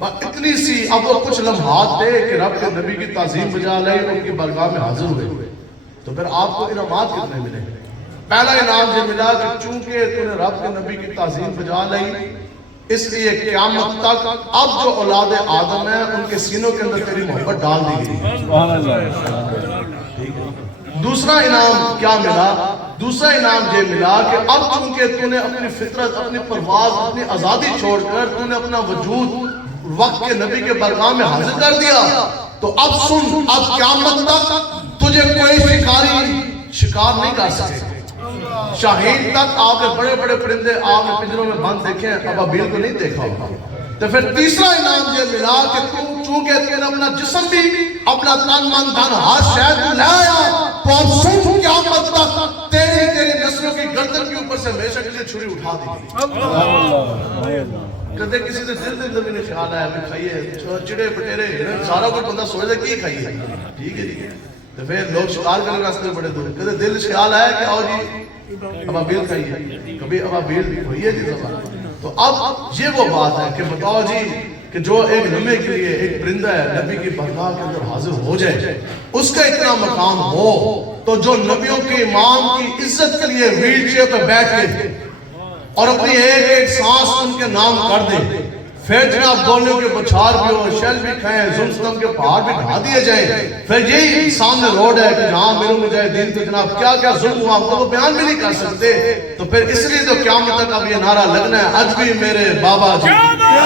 اتنی سی اب وہ کچھ لمحات دے کہ رب کے نبی کی تعظیم بجا لائے, ان کی بارگاہ میں حاضر ہوئے. تو پھر آپ کو انعامات کتنے ملے؟ پہلا انعام یہ ملا کہ چونکہ تو نے رب کے نبی کی تعظیم بجا لائی اس لیے قیامت تک اب جو اولاد آدم ہیں ان کے سینوں کے اندر تیری محبت ڈال دی گئی. دوسرا انعام کیا ملا؟ دوسرا انعام یہ ملا کہ اب چونکہ تو نے اپنی فطرت اپنی پرواز اپنی آزادی چھوڑ کر تو نے اپنا وجود وقت کے نبی کے بارگاہ میں حاضر کر دیا تو اب سن, اب قیامت تک تجھے کوئی شکاری شکار نہیں کر سکے. شاہین تک آپ کے بڑے بڑے پرندے آپ کے پنجروں میں بند دیکھیں, ابابیل کو نہیں دیکھا ہوگا. تو پھر تیسرا انعام یہ ملا کہ چونکہ تو نے اپنا جسم بھی اپنا تن من دھن ہر شے کو لے آیا تو اب سن قیامت تک تیری نسلوں کی گردن کے اوپر سے ہمیشہ کے لیے چھری اٹھا دی. کدے کسی نے دل دل میں نہیں خیال آیا کہ کھائیے چڑے بٹیرے سارا کچھ بندہ سوچ دے کی کھائیے. ٹھیک ہے جی. تو پھر لوگ شکار کرنے راستے بڑے دور. کدے دل خیال آیا کہ آؤ جی ابابیل کھائیے, کبھی ابابیل ہوئی ہے جی زبان. تو اب یہ وہ بات ہے کہ بتاؤ جی کہ جو ایک لمحے کے لیے ایک پرندہ ہے نبی کی بارگاہ کے اندر حاضر ہو جائے اس کا اتنا مقام ہو تو جو نبیوں کے امام کی عزت کے لیے ویل چیئر پہ بیٹھ کے اور اپنی ایک ایک سانس ان کے نام کر دے, پھر جناب گولیوں کے بچھار بھی ہو, شیل بھی کھائیں, زمزم کے پہاڑ بھی ڈھا دیے جائیں, پھر یہی سامنے روڈ ہے کہ جہاں میرے مجاہدین کو جناب کیا کیا ظلم ہوا ہم تو وہ بیان بھی نہیں کر سکتے. تو پھر اس لیے تو قیامت تک اب یہ نعرہ لگنا ہے, آج بھی میرے بابا جی کی,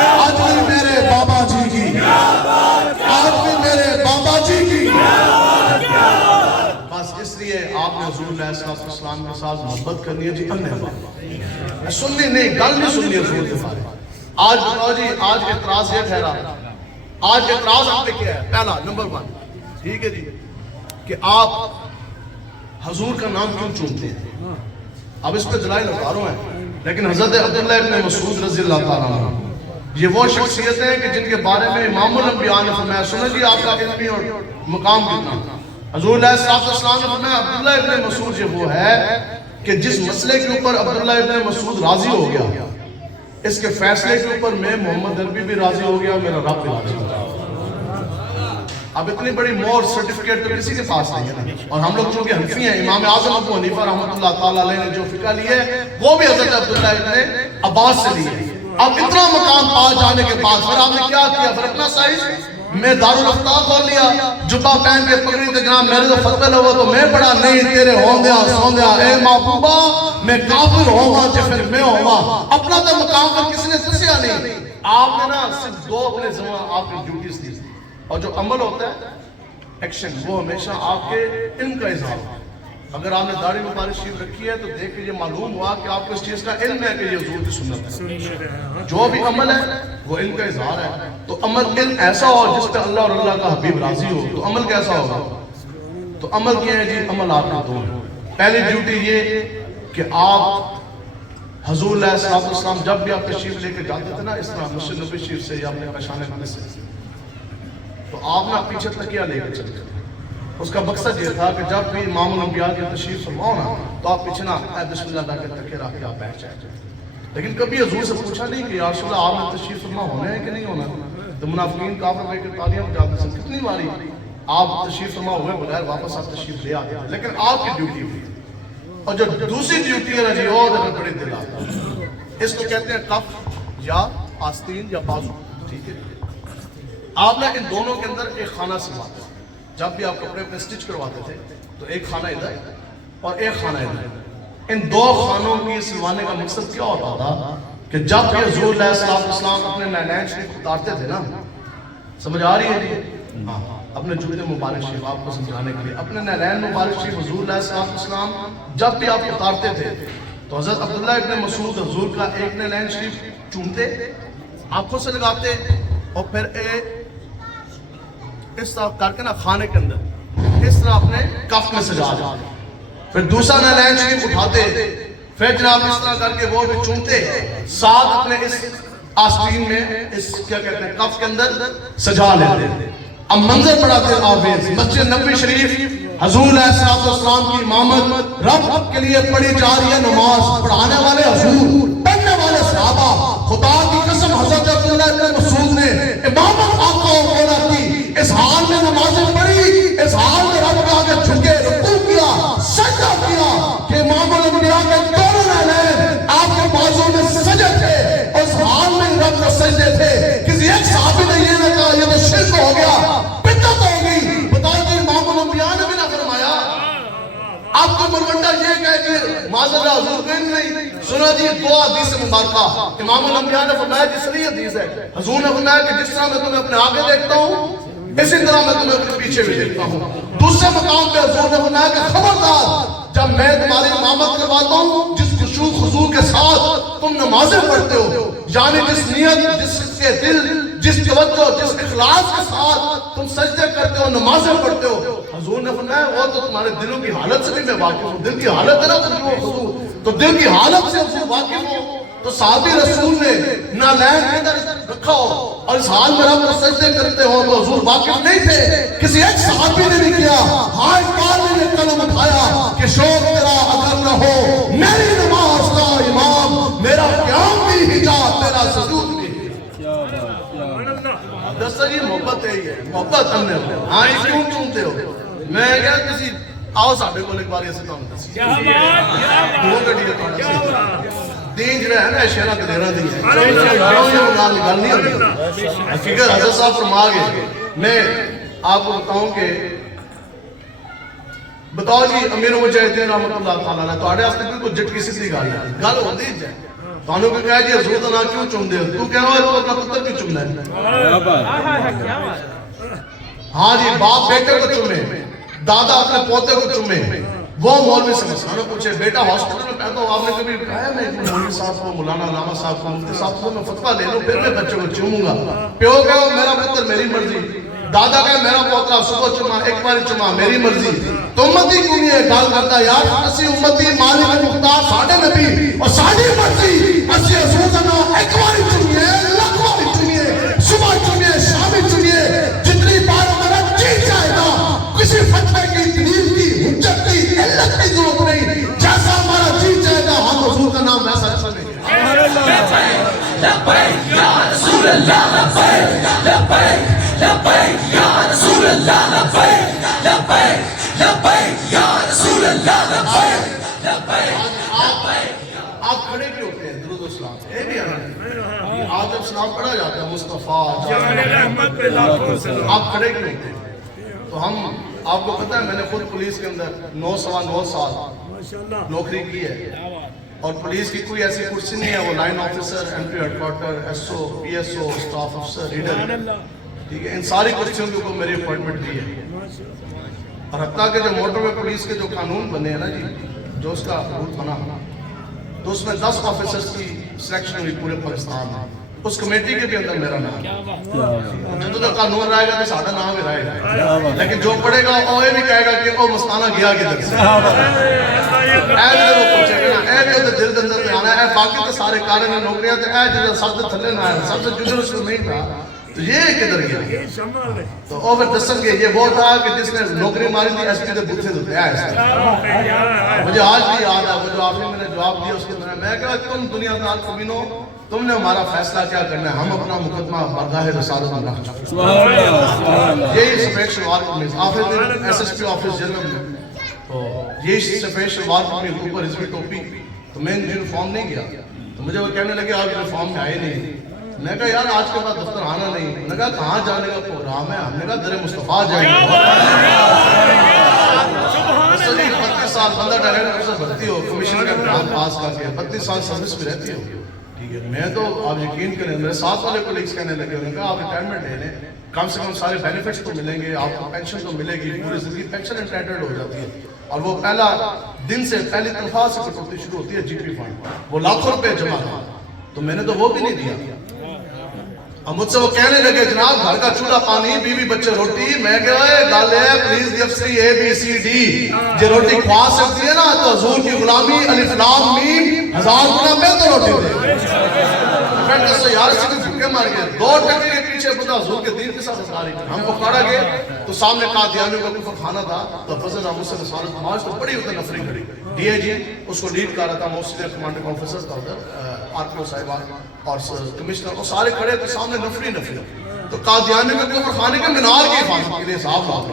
آج بھی میرے بابا جی کی, آج بھی میرے بابا جی کی. بس اس لیے آپ نے حضور علیہ السلام کے ساتھ محبت کرنی ہے جی. اللہ سننی نہیں, گل نہیں سننی حضور کے بارے. آج بتاؤ جی, آج اعتراض یہ ٹھہرا, آج اعتراض آپ نے کیا ہے پہلا نمبر 1, ٹھیک ہے جی, کہ آپ حضور کا نام کیوں چونتے ہیں؟ اب اس پہ دلائل ہزاروں ہیں, لیکن حضرت عبداللہ ابن مسعود رضی اللہ تعالیٰ عنہ یہ وہ شخصیتیں ہیں کہ جن کے بارے میں امام الانبیاء نے فرمایا, سنیں جی آپ کا علمی اور مقام کتنا. حضور علیہ السلام نے فرمایا عبداللہ ابن مسعود یہ وہ ہے کہ جس مسئلے کے اوپر عبداللہ ابن مسعود راضی ہو گیا اس کے فیصلے کے اوپر میں محمد عربی بھی راضی ہو گیا, میرا رب بھی راضی ہو گیا. اب اتنی بڑی مور سرٹیفکیٹ تو کسی کے پاس نہیں ہے نا. اور ہم لوگ چونکہ حنفی ہیں, امام اعظم ابو حنیفہ رحمۃ اللہ تعالیٰ علیہ نے جو فقہ لی ہے وہ بھی حضرت عبداللہ ابن عباس سے لی ہے. اب اتنا مقام پا جانے کے بعد پھر آپ نے کیا کیا, پھر اپنا سائز میں دارالفتاح کھول لیا, جبہ پہن کے پگڑی تے جناب میرے تو فتح ہوا تو میں پڑھا نہیں, تیرے ہوندیا سوندیا اے محبوبہ میں کافر ہوا جو پھر میں ہوا. اپنا تو مقام پر کسی نے دسیا نہیں. آپ نے نا صرف 2 اپنے زمان آپ کی ڈیوٹیز دی, اور جو عمل ہوتا ہے ایکشن وہ ہمیشہ آپ کے علم کا اظہار ہے. اگر آپ نے داڑھی مبارک شریف رکھی ہے تو دیکھ کے یہ معلوم ہوا کہ آپ کو اس چیز کا علم ہے کہ یہ حضور کی سنت ہے. جو بھی عمل ہے وہ علم کا اظہار ہے. تو عمل علم ایسا ہو جس پہ اللہ اور اللہ کا حبیب راضی ہو, تو عمل کیسا ہوگا؟ تو عمل کیا ہے جی؟ عمل آپ کے 2 ہیں. پہلی ڈیوٹی یہ کہ آپ حضور علیہ السلام جب بھی آپ تشریف لے کے جاتے تھے نا اس طرح مسجد نبی شریف سے یا اپنے پیشان خانے سے, تو آپ نا پیچھے تکیہ لے کے چلتے تھے. اس کا مقصد یہ تھا کہ جب بھی امام الانبیاء کی تشریف فرماؤ نا تو آپ پیچھے نا اے بسم اللہ کا تکیہ رکھ کے آپ بیٹھ جائیں. لیکن کبھی حضور سے پوچھا نہیں کہ یا رسول اللہ آپ نے تشریف فرما ہونا ہے کہ نہیں ہونا. تو منافقین کافر بے کے تالیاں بجاتے ہیں, کتنی باری آپ تشریف فرما ہوئے بغیر واپس آپ تشریف لے آتے ہیں, لیکن آپ کی ڈیوٹی ہوئی. اور جو دوسری ڈیوٹی ہے نا جی وہ بڑی دل آتا ہے. اس کو کہتے ہیں کف یا آستین یا بازو. ٹھیک ہے, آپ نے ان دونوں کے اندر ایک خانہ سلواتے ہیں. جب بھی آپ کپڑے اپنے اسٹچ کرواتے تھے تو ایک خانہ ادھر اور ایک خانہ ادھر. ان دو خانوں کی سلوانے کا مقصد کیا ہوتا تھا کہ جب بھی حضور علیہ السلام اپنے نینین شریف اتارتے تھے نا, سمجھ آ رہی ہے جی؟ ہاں, اپنے جوتے مبارک شریف آپ کو سمجھانے کے لیے اپنے نینین مبارک شریف حضور علیہ السلام جب بھی آپ اتارتے تھے تو حضرت عبداللہ ابن مسعود حضور کا ایک نینین شریف چومتے, آنکھوں سے لگاتے اور پھر اس طرح کر کے نا خانے کے اندر اس طرح اپنے کف میں سجا دیتے, پھر دوسرا نینین شریف اٹھاتے, پھر جناب اس طرح کر کے وہ بھی چومتے, ساتھ اپنے اس آستین میں اس کیا کہتے ہیں کف کے اندر سجا لیتے. اب منظر بڑا دل آویز, مسجد نبوی شریف حضور علیہ السلام کی امامت رب کے لیے پڑھی جا رہی ہے نماز, پڑھانے والے حضور, پڑھنے والے صحابہ. خدا کی قسم حضرت عبداللہ ابن مسعود نے امامت آقا و مولا کی اس حال میں نمازیں پڑھی, اس حال میں رب کے آگے جھکے, رکوع کیا, سجدہ کیا کہ امام الانبیاء کے دونوں نینین آپ کے بازو میں سجے تھے. اس حال میں رب کو سجدے تھے. کسی ایک صحابی نے یہ نہ کہا یہ تو شرک ہو گیا, بدعت ہو گئی. بتاؤ کہ امام الانبیاء نے بھی نہ فرمایا. آپ کو مروندہ یہ کہہ کہ معذرہ حضور کہیں نہیں سنا جی دو حدیث مبارکہ امام الانبیاء نے فرمایا جس صحیح حدیث ہے. حضور نے فرمایا کہ جس طرح میں تمہیں اپنے آگے دیکھتا ہوں اسی طرح میں تمہیں اپنے پیچھے بھی دیکھتا ہوں. دوسرے مقام پہ حضور نے فرمایا کہ خبردار جب میں تمہاری امامت کرواتا ہوں جس خشوع خضوع کے ساتھ تم نمازیں پڑھتے ہو, یعنی جس نیت, جس کے دل, جس توجہ, جس اخلاص کے ساتھ تم سجدے کرتے ہو, نمازیں پڑھتے ہو, حضور نے فرمایا وہ تو تمہارے دلوں کی حالت سے بھی میں واقف ہوں. دل کی حالت ہے نا خشوع و خضوع, تو دل کی حالت سے حضور واقف ہو. تو صحابی رسول نے نالین کے اندر رکھا ہو اور اس حال میں رب کو سجدے کرتے ہو تو حضور واقف نہیں تھے. کسی ایک صحابی نے نہیں کیا. ہاں ایک بار نے قلم اٹھایا کہ شوق تیرا اگر نہ ہو میری نماز کا امام, میرا قیام بھی حجاب, تیرا سجود بھی. دستا جی محبت ہے, یہ محبت ہم نے. ہاں یہ کیوں چونتے ہو؟ میں کہا کسی آؤ ساڑھے کو ایک بار ایسے کام دسی دو گھڑی ہے دین جو ہے نا شہرہ کے دیرہ دی ہے گل نہیں ہوتی. حقیقت حضرت صاحب فرما گئے. میں آپ کو بتاؤں کہ بتاؤ جی امیر مجاہدین رحمت اللہ تعالیٰ نے تو آڑے آستے کوئی جٹ کسی سی گال ہے گل ہوتی جائے تو انہوں کو کہا جی حضور تو نہ کیوں چم دے, تو کہہ رہا ہے تو اپنا پتر کیوں چمنا ہے. ہاں جی باپ بیٹے کو چمے, دادا اپنے پوتے کو چمے. وہ مولوی سے مسئلہ پوچھے بیٹا ہاسپٹل میں پیدا ہو, آپ نے کبھی کہا میں مولوی صاحب کو, مولانا علامہ صاحب کو, مفتی صاحب کو میں فتویٰ لے لوں پھر میں بچے کو چوموں گا. پیو کہو میرا پتر میری مرضی, دادا کہے میرا پوترا صبح چما ایک بار چما میری مرضی. تو امتی کیوں نہیں ہے گال کرتا یار اسی امتی مالک مختار ساڑھے نبی اور ساڑھی مرضی اسی حضور دنا ایک بار چمیے, لکھ بار چمیے, صبح چمیے, شامی چمیے, جتنی بار میرا جی جائے گا. کسی فتوے کی دلیل کی حجت کی علت کی ضرورت نہیں, جیسا ہمارا جی جائے گا ہم حضور کا نام ویسا چلیں گے. لبیک یا رسول اللہ, لبیک لبیک لبیک یا رسول اللہ, لبیک لبیک لبیک یا رسول اللہ, لبیک لبیک. آپ کھڑے کیوں ہوتے ہیں درود و سلام اے بھی آنا آج جب سلام پڑھا جاتا ہے مصطفیٰ آپ کھڑے کیوں ہوتے ہیں. تو ہم آپ کو پتہ ہے میں نے خود پولیس کے اندر 9 سال نوکری کی ہے اور پولیس کی کوئی ایسی کرسی نہیں ہے, وہ line officer, MP headquarter, SO, PSO, staff افسر, لیڈر, ٹھیک ہے, ان ساری کرسیوں کے اوپر میری اپوائنٹمنٹ دی ہے. اور حتیٰ کہ جو موٹر وے پولیس کے جو قانون بنے ہیں نا جی, جو اس کا رول بنا تو اس میں 10 آفیسرز کی سلیکشن ہوئی پورے پاکستان میں. اس کمیٹی کے بھی اندر میرا نام جدو تک قانون رہے گا تو ساڑھا نام بھی رہے گا, لیکن جو پڑھے گا وہ یہ بھی کہے گا کہ وہ مستانہ گیا کدھر سے, ایسے وہ پوچھے گا نا اے بھی ہوتے دل دندر میں آنا ہے. باقی تو سارے کارے میں نوکریاں تھے, اے جدہ سب سے تھلے نہ آئے, سب سے جدر اس کو نہیں تھا, تو یہ کدھر گیا. تو وہ پھر دسن گے یہ وہ تھا کہ جس نے نوکری ماری تھی SP دے بوتھے دھوتے ہیں. مجھے آج بھی یاد ہے وہ جو آپ نے میں نے جواب دیا اس کے دوران, میں کہا تم دنیا دار کمینوں تم نے ہمارا فیصلہ کیا کرنا ہے, ہم اپنا مقدمہ بارگاہ رسالت میں رکھ چکے. یہی سفید شلوار قمیض آفس SSP آفس جنرل میں, تو یہی سفید شلوار قمیض اوپر رضوی ٹوپی, تو میں یونیفارم نہیں گیا. تو مجھے وہ کہنے لگے آپ یونیفارم میں آئے نہیں. میں نے کہا یار آج کے بعد دفتر آنا نہیں. انہوں نے کہا کہاں جانے کا پروگرام ہے؟ ہم نے کہا در مصطفیٰ جائیں گے. 32 سال بندہ ڈائریکٹر سے بھرتی ہو, کمیشن کا امتحان پاس کر کے 32 سال سروس میں رہتی ہو. ٹھیک ہے, میں تو آپ یقین کریں میرے ساتھ والے کولیگز کہنے لگے, انہوں نے کہا آپ ریٹائرمنٹ لے لیں, کم سے کم سارے بینیفٹس تو ملیں گے, آپ کو پینشن تو ملے گی, پوری زندگی پینشن انٹائٹلڈ ہو جاتی ہے. اور وہ پہلا دن سے پہلی تنخواہ سے کٹوتی شروع ہوتی ہے جی پی فنڈ, وہ لاکھوں روپے جمع تھا. تو میں نے تو وہ بھی نہیں دیا. اب مجھ سے وہ کہنے لگے جناب گھر کا چولہا پانی, بیوی بچے روٹی. میں کہا گل ہے پلیز دی افسری اے بی سی ڈی, جو روٹی کھوا سکتی ہے نا تو حضور کی غلامی الف لام میم 1000 گنا بہتر روٹی دے. فرینڈ کہتے یار اسی کو بھوکے مار گئے, 2 ٹکے کے پیچھے بتا حضور کے دین کے ساتھ ساری. ہم کو کھڑا گئے تو سامنے قادیانیوں کا کفر خانہ تھا, تو فضل احمد سے رسالت مارچ تو بڑی ہوتا نفری کھڑی. ڈی اے جی اس کو لیڈ کر رہا تھا, موسیقی کمانڈنگ آفیسر تھا ادھر, آر پی او صاحبان اور کمشنر, وہ سارے کھڑے تو سامنے نفری. تو قادیانی میں کفر خانے کے مینار کی حفاظت کے لیے صاحب لاؤ.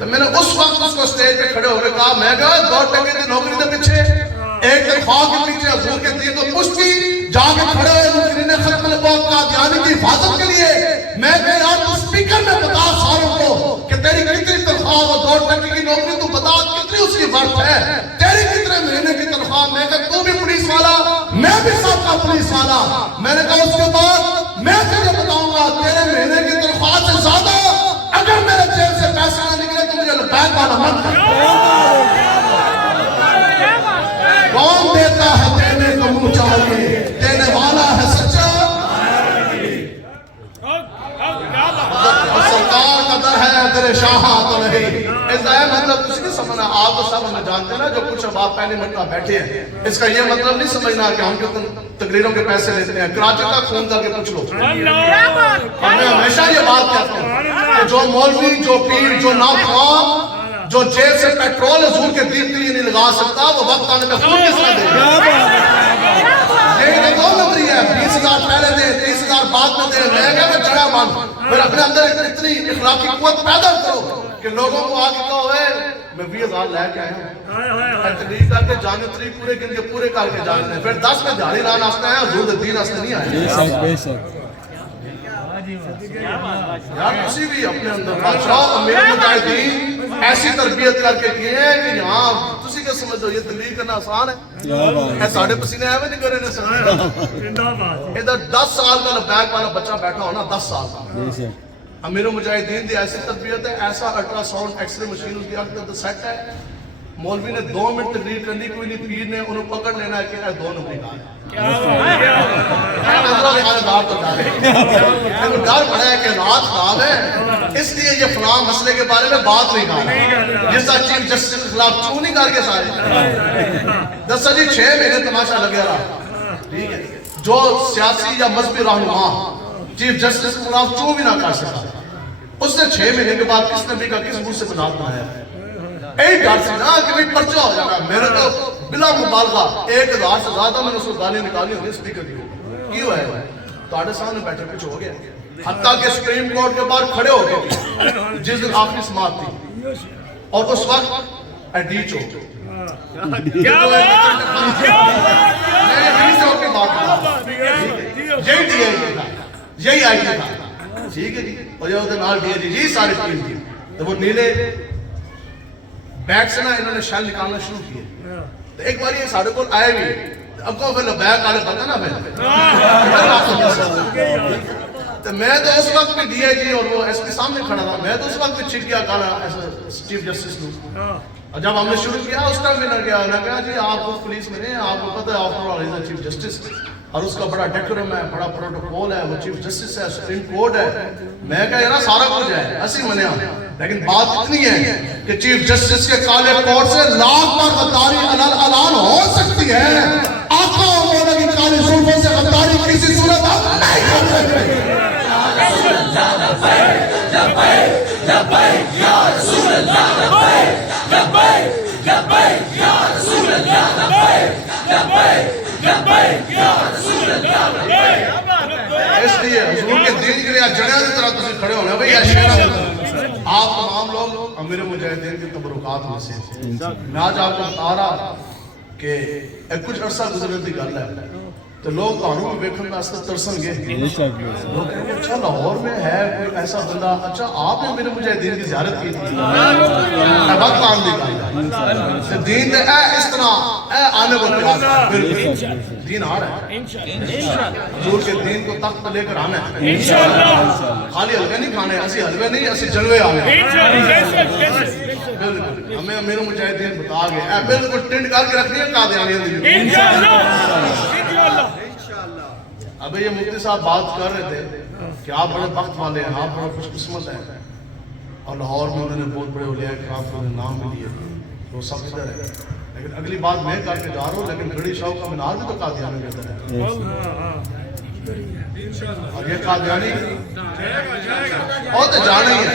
تو میں نے اس وقت اس کو سٹیج پہ کھڑے ہو کے کہا, میں کہا 2 ٹکے کی نوکری کے پیچھے, ایک تنخواہ کے پیچھے حضور کے دین کو پشتی جا کے کھڑے ہوئے مجرمین ختم البوت قادیانی کی حفاظت کے لیے. میں کہا یار تو اسپیکر میں بتا ساروں کو کہ تیری کتنی تنخواہ اور 2 ٹکے کی نوکری, تو بتا کتنی اس کی ورث ہے, تیری کتنے مہینے کی تنخواہ. میں کہا تو بھی پولیس والا, میں بھی سب کا پولیس والا. میں نے کہا اس کے بعد میں تجھے بتاؤں گا تیرے مہینے کی تنخواہ سے زیادہ اگر میرے جیب سے پیسہ نہ نکلے تو مجھے لبیک والا مت کر. کون دیتا ہے دینے کو منہ چاہیے, دینے والا ہے سچا. سرکار کا در ہے تیرے شاہاں تو نہیں. اس کا یہ مطلب کسی نہیں سمجھنا, آپ تو سب ہمیں جانتے ہیں نا جو کچھ اب آپ پہلی مرتبہ بیٹھے ہیں, اس کا یہ مطلب نہیں سمجھنا کہ ہم کتنے تقریروں کے پیسے لیتے ہیں. کراچی کا خون کر کے پوچھ لو. ہمیں ہمیشہ یہ بات کہتے ہیں کہ جو مولوی, جو پیر, جو ناخواں, جو جیب سے پیٹرول حضور کے دین کے لیے نہیں لگا سکتا, وہ وقت آنے میں خون کس طرح دے گا. یہ 2 نمبری ہے, 20,000 پہلے دے, 30,000 بعد میں دے. میں کہا میں جڑا مان, پھر اپنے اندر اتنی اخلاقی قوت پیدا کرو کہ لوگوں کو آگے کہو میں 20,000 لے کے آیا ہوں, تقریر کر کے جانے 3 پورے گن کے پورے کر کے جانے ہیں, پھر 10 میں دھاڑی لان آستا ہے, حضور دین آستا نہیں آئے. یار کسی بھی اپنے اندر بادشاہ امیر مجاہدین ایسی تربیت کر کے کیے ہیں کہ یہاں تسی کیا سمجھ دو یہ تقریر کرنا آسان ہے. ساڑھے پسینے آئے نہیں کرے نے سمجھ. ادھر 10 سال کا لبیک والا بچہ بیٹھا ہونا, 10 سال کا. امیر مجاہدین دی ایسی تربیت ہے, ایسا ultrasound X ray machine اس کی اندر سیٹ ہے. مولوی نے 2 منٹ تقریر کرنی, کوئی نہیں, پیر نے انہوں پکڑ لینا ہے کہ 2 نمبری کہا ہے. ڈر پڑا ہے کہ رات خواب ہے, اس لیے یہ فلاں مسئلے کے بارے میں بات نہیں کہا. جس کا چیف جسٹس کے خلاف چوں نہیں کر کے سارے 10 جی 6 مہینے تماشا لگے رہا. ٹھیک ہے, جو سیاسی یا مذہبی رہنما چیف جسٹس کے خلاف چوں بھی نہ کر سکا, اس نے 6 مہینے کے بعد کس نبی کا کس منہ سے بنات بنایا. ایک ڈر سے نا کہ بھئی پرچہ ہو جانا. میرے تو بلا مبالغہ 1000 سے زیادہ میں نے اس کو گالی نکالی ہوگی اسپیکر کی ہوگی. کیوں ہے تاڑے سامنے بیٹھے کچھ ہو گیا, حتیٰ کہ سپریم کورٹ کے باہر کھڑے ہو گئے جس دن آخری سماعت تھی, اور اس وقت ایڈیچ ہو یہی ڈی آئی تھا, یہی آئی تھا. ٹھیک ہے جی, اور یہ ہوتے نال ڈی آئی جی سارے ٹیم تھی. تو وہ نیلے بیگ سے نا انہوں نے شیل نکالنا شروع کیے. تو ایک بار یہ ساڑھے کو آئے بھی, اب کو پھر بیگ آلے پتہ نا پھر. تو میں تو اس وقت میں ڈی آئی جی اور وہ ایس کے سامنے کھڑا تھا, میں تو اس وقت میں چھپ گیا گانا چیف جسٹس نے. اور جب ہم نے شروع کیا اس ٹائم میں نہ گیا, نہ کہا جی آپ کو پولیس میں نہیں, آپ کو پتہ ہے آفٹر آل از چیف جسٹس, اور اس کا بڑا ڈیکورم ہے, بڑا پروٹوکول ہے, وہ چیف جسٹس ہے, سپریم کورٹ ہے. میں کہا یار سارا کچھ ہے, اسی منیا, لیکن بات اتنی ہے کہ چیف جسٹس کے کالے کوٹ سے لاکھ بار غداری اعلان ہو سکتی ہے, آقا اور مولا کی کالی زلفوں سے غداری کسی صورت آپ نہیں کر سکتے. اس لیے حضور کے دین کے لیے جڑے کی طرح تسی کھڑے ہونا بھئی آپ تمام لوگ امیر مجاہدین کے تبرکات میں سے. میں آج آپ کو بتا رہا کہ کچھ عرصہ گزرنے کی گل ہے, تو لوگ تانوں میں ویکھن واسطے ترسن گے. لوگ کہیں گے اچھا لاہور میں ہے کوئی ایسا بندہ, اچھا آپ نے میرے مجاہدین کی زیارت کی تھی. وقت آن دی گل دین دے اے اس طرح اے آنے کو بالکل دین آ رہا ہے حضور کے دین کو تخت لے کر آنا ہے. خالی حلوے نہیں کھانے, اسی حلوے نہیں, اسی جلوے آنے. بالکل ہمیں امیر مجاہدین بتا گئے اے بالکل ٹنڈ کر کے رکھنی ہے قادیانیت دی. اب یہ مفتی صاحب بات کر رہے تھے کہ آپ بڑے بخت والے ہیں, آپ بڑے خوش قسمت ہیں, اور لاہور میں انہوں نے بہت بڑے اولیاء کرام کو نام بھی لیے, وہ سب ادھر ہے. لیکن اگلی بات میں کر کے جا رہا ہوں, لیکن گھڑی شاہ کا مینار بھی تو قادیانی کے اندر ہے. اور یہ قادیانی اور تو جانا ہی ہے,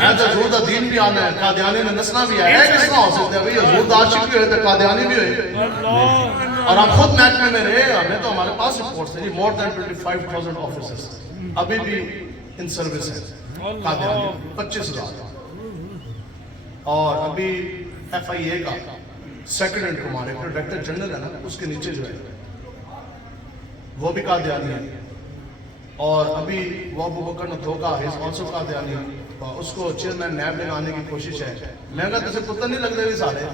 ایسا حضور دا دین بھی آنا ہے, قادیانی نے نسنا بھی ہے. کس طرح ہو سکتا ہے بھئی حضور دا عاشق بھی ہوئے تو قادیانی بھی ہوئے. اور آپ خود محکمے میں رہے, ہمیں تو ہمارے پاس رپورٹس ہیں جی, more than 25,000 آفیسرز ابھی بھی ان سروس ہیں قادیانی, 25,000. اور ابھی ایف آئی اے کا سیکنڈ ان کمانڈ ہے, ڈائریکٹر جنرل ہے نا, اس کے نیچے جو ہے وہ بھی قادیانی ہے. اور ابھی وہ ابو بکر نتوکا is also قادیانی, اس کو چیئرمین نیب لگانے کی کوشش ہے. میں کہا تجھے پتہ نہیں لگ دے بھی سارے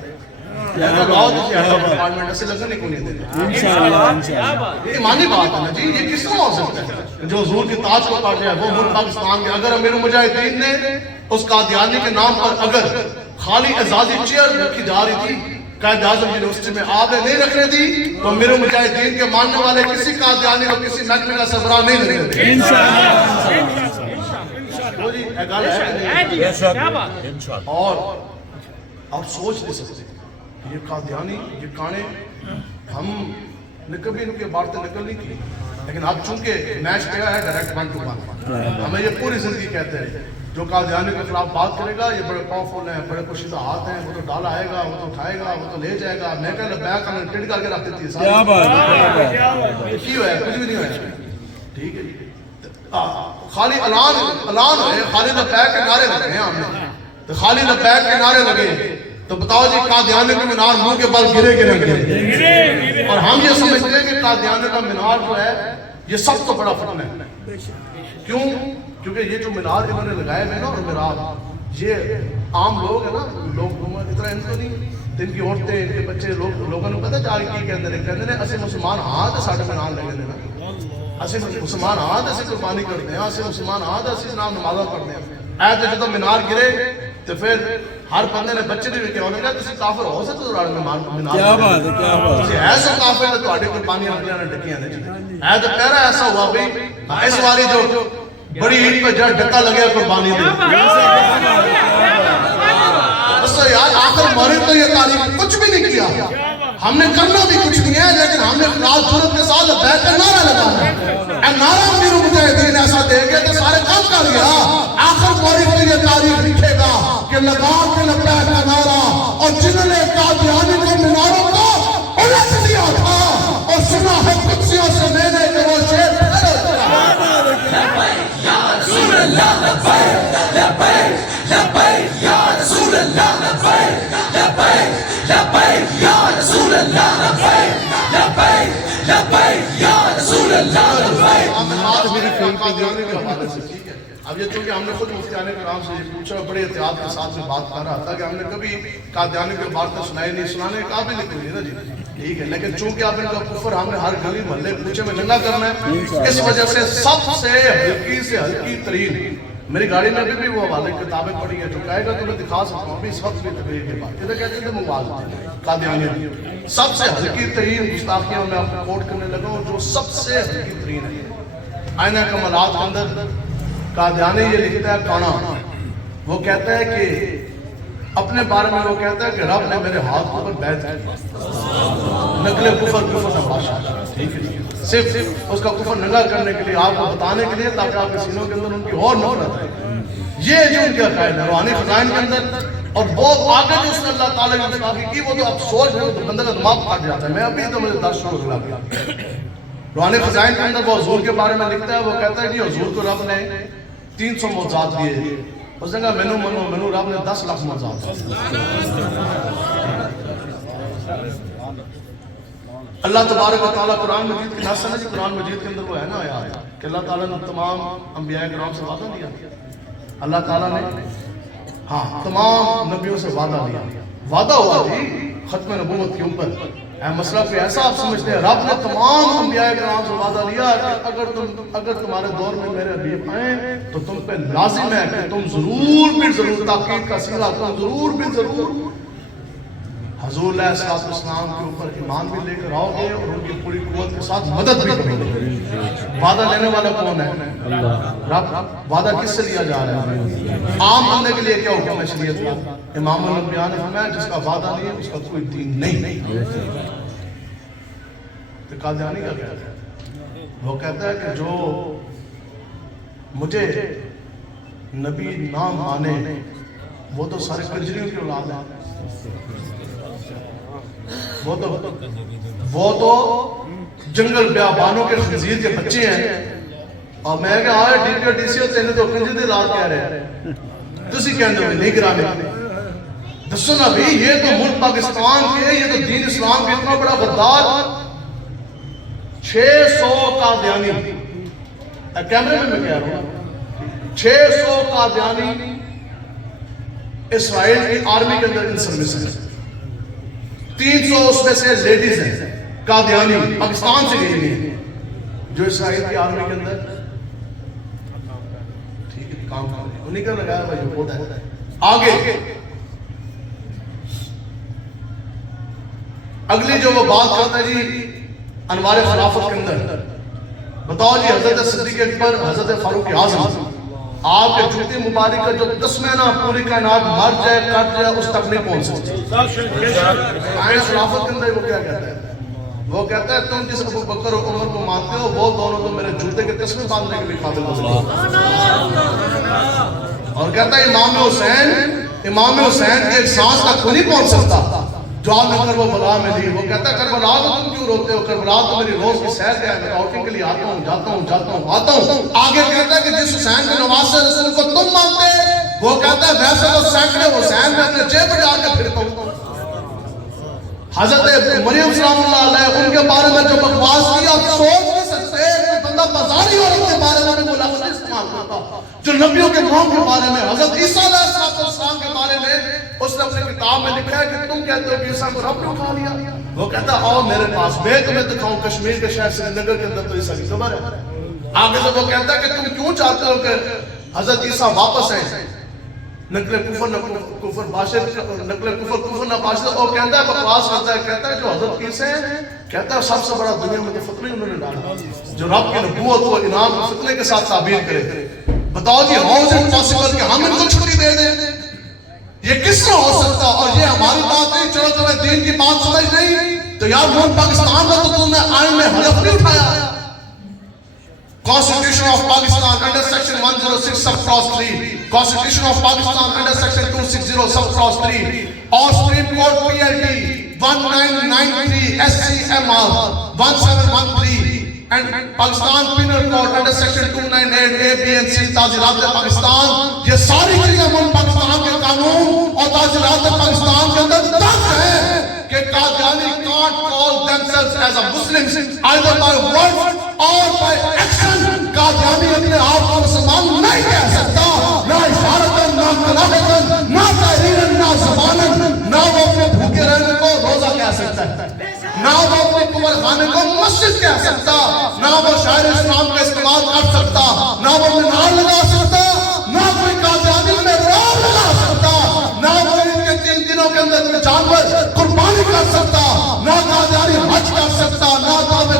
ڈپارٹمنٹ ایسے لگنے نہیں کو نہیں دیتے. یہ ایمانی بات ہے نا جی, یہ کس طرح ہو سکتا ہے جو حضور کی تاج کو کاٹ جائے وہ ملک پاکستان کے. اگر امیر مجاہدین نے اس قادیانی کے نام پر اگر خالی اعزازی چیئر رکھی جا رہی تھی قائد اعظم یونیورسٹی میں, آپ نے نہیں رکھنے دی, تو امیر مجاہدین کے ماننے والے کسی قادیانی کو کسی محکمے کا سربراہ نہیں رکھنے دیں. اور آپ سوچ نہیں سکتے یہ قادیانی یہ کانے ہم نے کبھی ان کے بارتے نکل نہیں کی, لیکن اب چونکہ میچ پہ ہے ڈائریکٹ 1-1, ہمیں یہ پوری زندگی کہتے ہیں جو قادیانی کے خلاف بات کرے گا یہ بڑے پاورفل ہیں, بڑے پوشیدہ ہاتھ ہیں, وہ تو ڈالا آئے گا, وہ تو اٹھائے گا, وہ تو لے جائے گا. میں کہہ لبیک ہمیں ٹنڈ کر کے رکھ دیتی ہے. کیا بات ہے, کی ہوا ہے, کچھ بھی نہیں ہوا ہے. ٹھیک ہے جی, خالی اعلان ہوئے, خالی لبیک کے نعرے لگے ہیں ہم نے, تو خالی لبیک کے نعرے لگے تو بتاؤ جی قادیانی کا مینار منہ کے بل گرے گرے. اور ہم یہ سمجھتے ہیں کہ قادیانی کا مینار جو ہے یہ سب تو بڑا فتنہ ہے. کیوں؟ کیونکہ یہ جو مینار انہوں نے لگائے ہوئے نا, اور مینار یہ عام لوگ ہیں نا, لوگ اتنا ان کو نہیں, ان کی عورتیں ان کے بچے لوگوں نے پتہ جا کی کہندے ہیں اسی مسلمان ہاں تو ساڈے مینار لگے نا, اسی مسلمان ہاں تو اسی قربانی کرتے ہیں, اسی مسلمان ہاں تو اسی نام نمازاں پڑھتے ہیں. اے تو جدو مینار گرے تو پھر ہر بندے نے بچے نے بھی کہا انہوں نے کہا تسی کافر ہو سکتے تو مینار. کیا بات ہے, کیا بات ہے, تسی ایسا کافر ہے تو تہاڈی قربانیاں اگلیاں نے ڈکیاں نے. اے تو پہلا ایسا ہوا بھئی اس والی جو بڑی عید پہ جڑ ڈکا لگیا قربانی دے. بس یار آخر مارے تو یہ تعلیم کچھ بھی نہیں کیا, ہم نے کرنا بھی کچھ نہیں ہے, لیکن ہم نے خلاص صورت کے ساتھ بیٹھ کر نعرہ لگانا ہے. اے نعرہ امیر مجاہدین ایسا دے گے تو سارے کام کر گیا. آخر مارے تو یہ تاریخ لکھے گا کہ لگا کے لبیک کا نعرہ, اور جنہوں نے قادیانی کے میناروں کو الٹ دیا تھا اور سنا ہے قدسیوں سے میں نے کہ وہ شیر اب یہ چونکہ ہم نے خود مفتیان کرام سے یہ پوچھا, بڑے احتیاط کے ساتھ میں بات کر رہا تھا کہ ہم نے کبھی قادیانی کے بارے سنائی نہیں, سنانے کا قابل نہیں نا جی. ٹھیک ہے, لیکن چونکہ آپ ان کا کفر ہم نے ہر گلی محلے پوچھے میں ننگا کرنا ہے, اس وجہ سے سب سے ہلکی ترین میری گاڑی میں بھی وہ حوالے کتابیں پڑھی ہیں, جو کہے گا تو میں دکھا سکتا ہوں ابھی اس وقت بھی تقریر کے بعد. ادھر کہتے ہیں مواد قادیانی سب سے ہلکی ترین گستاخیاں میں آپ کو کوٹ کرنے لگا ہوں, جو سب سے ہلکی ترین ہے. آئینہ کمالات کے اندر قادیانی یہ لکھتا ہے کانا, وہ کہتا ہے کہ اپنے بارے میں وہ کہتا ہے کہ رب نے میرے ہاتھ پر بیعت کی, نقل کفر نباشا. ٹھیک ہے, صرف اس کا کفر ننگا کرنے کے لیے, آپ کو بتانے کے لیے, تاکہ آپ کے سینوں کے اندر ان کی اور نفرت ہے. یہ جو ان کے عقائد ہے روحانی خزائن کے اندر, اور وہ آگے جو اس نے اللہ تعالیٰ کی گستاخی کی وہ تو اب سوچ ہے, تو بندہ کا دماغ پھٹ جاتا ہے. میں ابھی تو مجھے درس شروع ہو گیا. روحانی خزائن کے اندر وہ حضور کے بارے میں لکھتا ہے, وہ کہتا ہے کہ حضور کو رب نے 300 معجزات دیے. اس نے کہا منو رب نے 10 لاکھ معجزات. اللہ تبارک و تعالیٰ قرآن مجید کی نص ہے جی، قرآن مجید کے اندر وہ ہے نا آیات کہ اللہ تعالیٰ نے تمام انبیاء کرام سے وعدہ لیا. اللہ تعالیٰ نے ہاں تمام نبیوں سے وعدہ لیا. وعدہ ہوا جی ختم نبوت کے اوپر. مسئلہ کوئی ایسا آپ سمجھتے ہیں رب نے تمام انبیاء کرام سے وعدہ لیا کہ اگر تمہارے دور میں میرے حبیب آئیں تو تم پہ لازم ہے کہ تم ضرور بھی ضرور تاکید کا صیغہ تم ضرور بھی ضرور حضور علیہ السلام کے اوپر ایمان بھی لے کر آؤ گے اور ان کی پوری قوت کے ساتھ مدد بھی کرو گے. وعدہ لینے والا کون ہے؟ رب. وعدہ کس سے لیا جا رہا ہے؟ عام بندے کے لیے کیا حکم ہے شریعت کا؟ امام الانبیاء نے فرمایا جس کا وعدہ نہیں ہے اس کا کوئی دین نہیں. تو قادیانی کا کہتا ہے؟ وہ کہتا ہے کہ جو مجھے نبی نہ مانے وہ تو سارے کنجریوں کی اولاد ہے. وہ تو جنگل بیابانوں کے خنزیر کے بچے ہیں. اور میں کہ آئے D P O D C او تینے تو کنجر دی رات کہہ رہے ہیں تسی کہنے میں نہیں گرانے. دسو نا بھی یہ تو ملک پاکستان کے یہ تو دین اسلام کے اتنا بڑا غدار 600 قادیانی کیمرے میں کہہ رہا ہوں 600 قادیانی اسرائیل کی آرمی کے اندر ان سروس ہے. 300 اس میں سے لیڈیز ہیں قادیانی پاکستان سے گئی ہیں جو اسرائیل کی آرمی کے اندر ٹھیک ہے کام کر رہے ہیں. انہیں کا لگایا بھائی جو ہوتا ہے. آگے اگلی جو وہ بات کرتا ہے جی انوار خلافت کے اندر بتاؤ جی حضرت صدیق اکبر حضرت فاروق اعظم آپ کے جوتی مبارک کا جو 10 مہینہ پوری کائنات مر جائے کٹ جائے اس تک نہیں پہنچ سکتے. آئین خلافت کے اندر وہ کیا کہتا ہے؟ وہ کہتا ہے تم جس ابو بکر اور عمر کو مانتے ہو وہ دونوں تو میرے جوتے کے تسمے باندھنے کے بھی قابل ہو. اور کہتا ہے امام حسین کی ایک سانس تک کوئی نہیں پہنچ سکتا جو آپ نے کربلا میں لی. وہ کہتا ہے کربلا تو تم کیوں روتے ہو؟ کربلا تو میری روز کی سیر ہے. میں آؤٹنگ کے لیے آتا ہوں جاتا ہوں. آگے کہتا ہے کہ جس حسین کے نواز رسول کو تم مانتے وہ کہتا ہے ویسے تو سینکڑے حسین میں اپنے جیب میں ڈال کے پھرتا ہوں. حضرت مریم سلام اللہ علیہ ان کے بارے میں جو بکواس کی آپ سوچ نہیں سکتے بندہ بازاری عورت کے بارے میں بھی لفظ استعمال کرتا جو نبیوں کے نام کے بارے میں. حضرت عیسیٰ علیہ السلام کے بارے میں اس نے اپنے کتاب میں لکھا ہے کہ تم کہتے ہو کہ عیسیٰ کو رب نے اٹھا لیا. وہ کہتا ہے آؤ میرے پاس میں تمہیں دکھاؤں کشمیر کے شہر سری نگر کے اندر تو عیسیٰ کی قبر ہے. آگے سے وہ کہتا ہے کہ تم کیوں چاہتے ہو کہ حضرت عیسیٰ واپس آئیں نقل کفر نہ باشد. اور کہتا ہے بکواس کرتا ہے کہتا ہے جو حضرت عیسیٰ ہیں کہتا ہے سب سے بڑا دنیا میں تو فتنہ انہوں نے ڈالا جو رب کی نبوت و انعام کو فتنے کے ساتھ تعبیر کرے. بتاؤ جی ہاؤ از اٹ پاسبل کہ ہم ان کو چھٹی دے دیں؟ یہ کس طرح ہو سکتا؟ اور یہ ہماری بات نہیں. چلو تمہیں دین کی بات سمجھ نہیں تو یار ملک پاکستان میں تو تم نے آئین میں حلف نہیں اٹھایا. Constitution of Pakistan under section 106 sub clause 3 Constitution of Pakistan under section 260 sub clause 3 or Supreme Court PLT 1993 SCMR 1713 and Pakistan Penal Code under section 298 A, B and C تعزیرات Pakistan. یہ ساری چیزیں ملک پاکستان کے قانون اور تعزیرات پاکستان کے اندر درج ہے کہ Qadiani can't call themselves as a Muslims either by words اور by action. قادیانی اپنے آپ کو مسلمان نہیں کہہ سکتا نہ اشارتاً نہ قراءتاً نہ تحریراً نہ زباناً. نہ وہ اپنے بھوکے رہنے کو روزہ کہہ سکتا ہے نہ وہ اپنے قبر خانے کو مسجد کہہ سکتا نہ وہ شاعر اسلام کا استعمال کر سکتا نہ وہ مینار لگا سکتا نہ کوئی قادیانی میں رام لگا سکتا نہ وہ ان کے 3 دنوں کے اندر جانور قربانی کر سکتا نہ قادیانی حج کر سکتا نہ کعبہ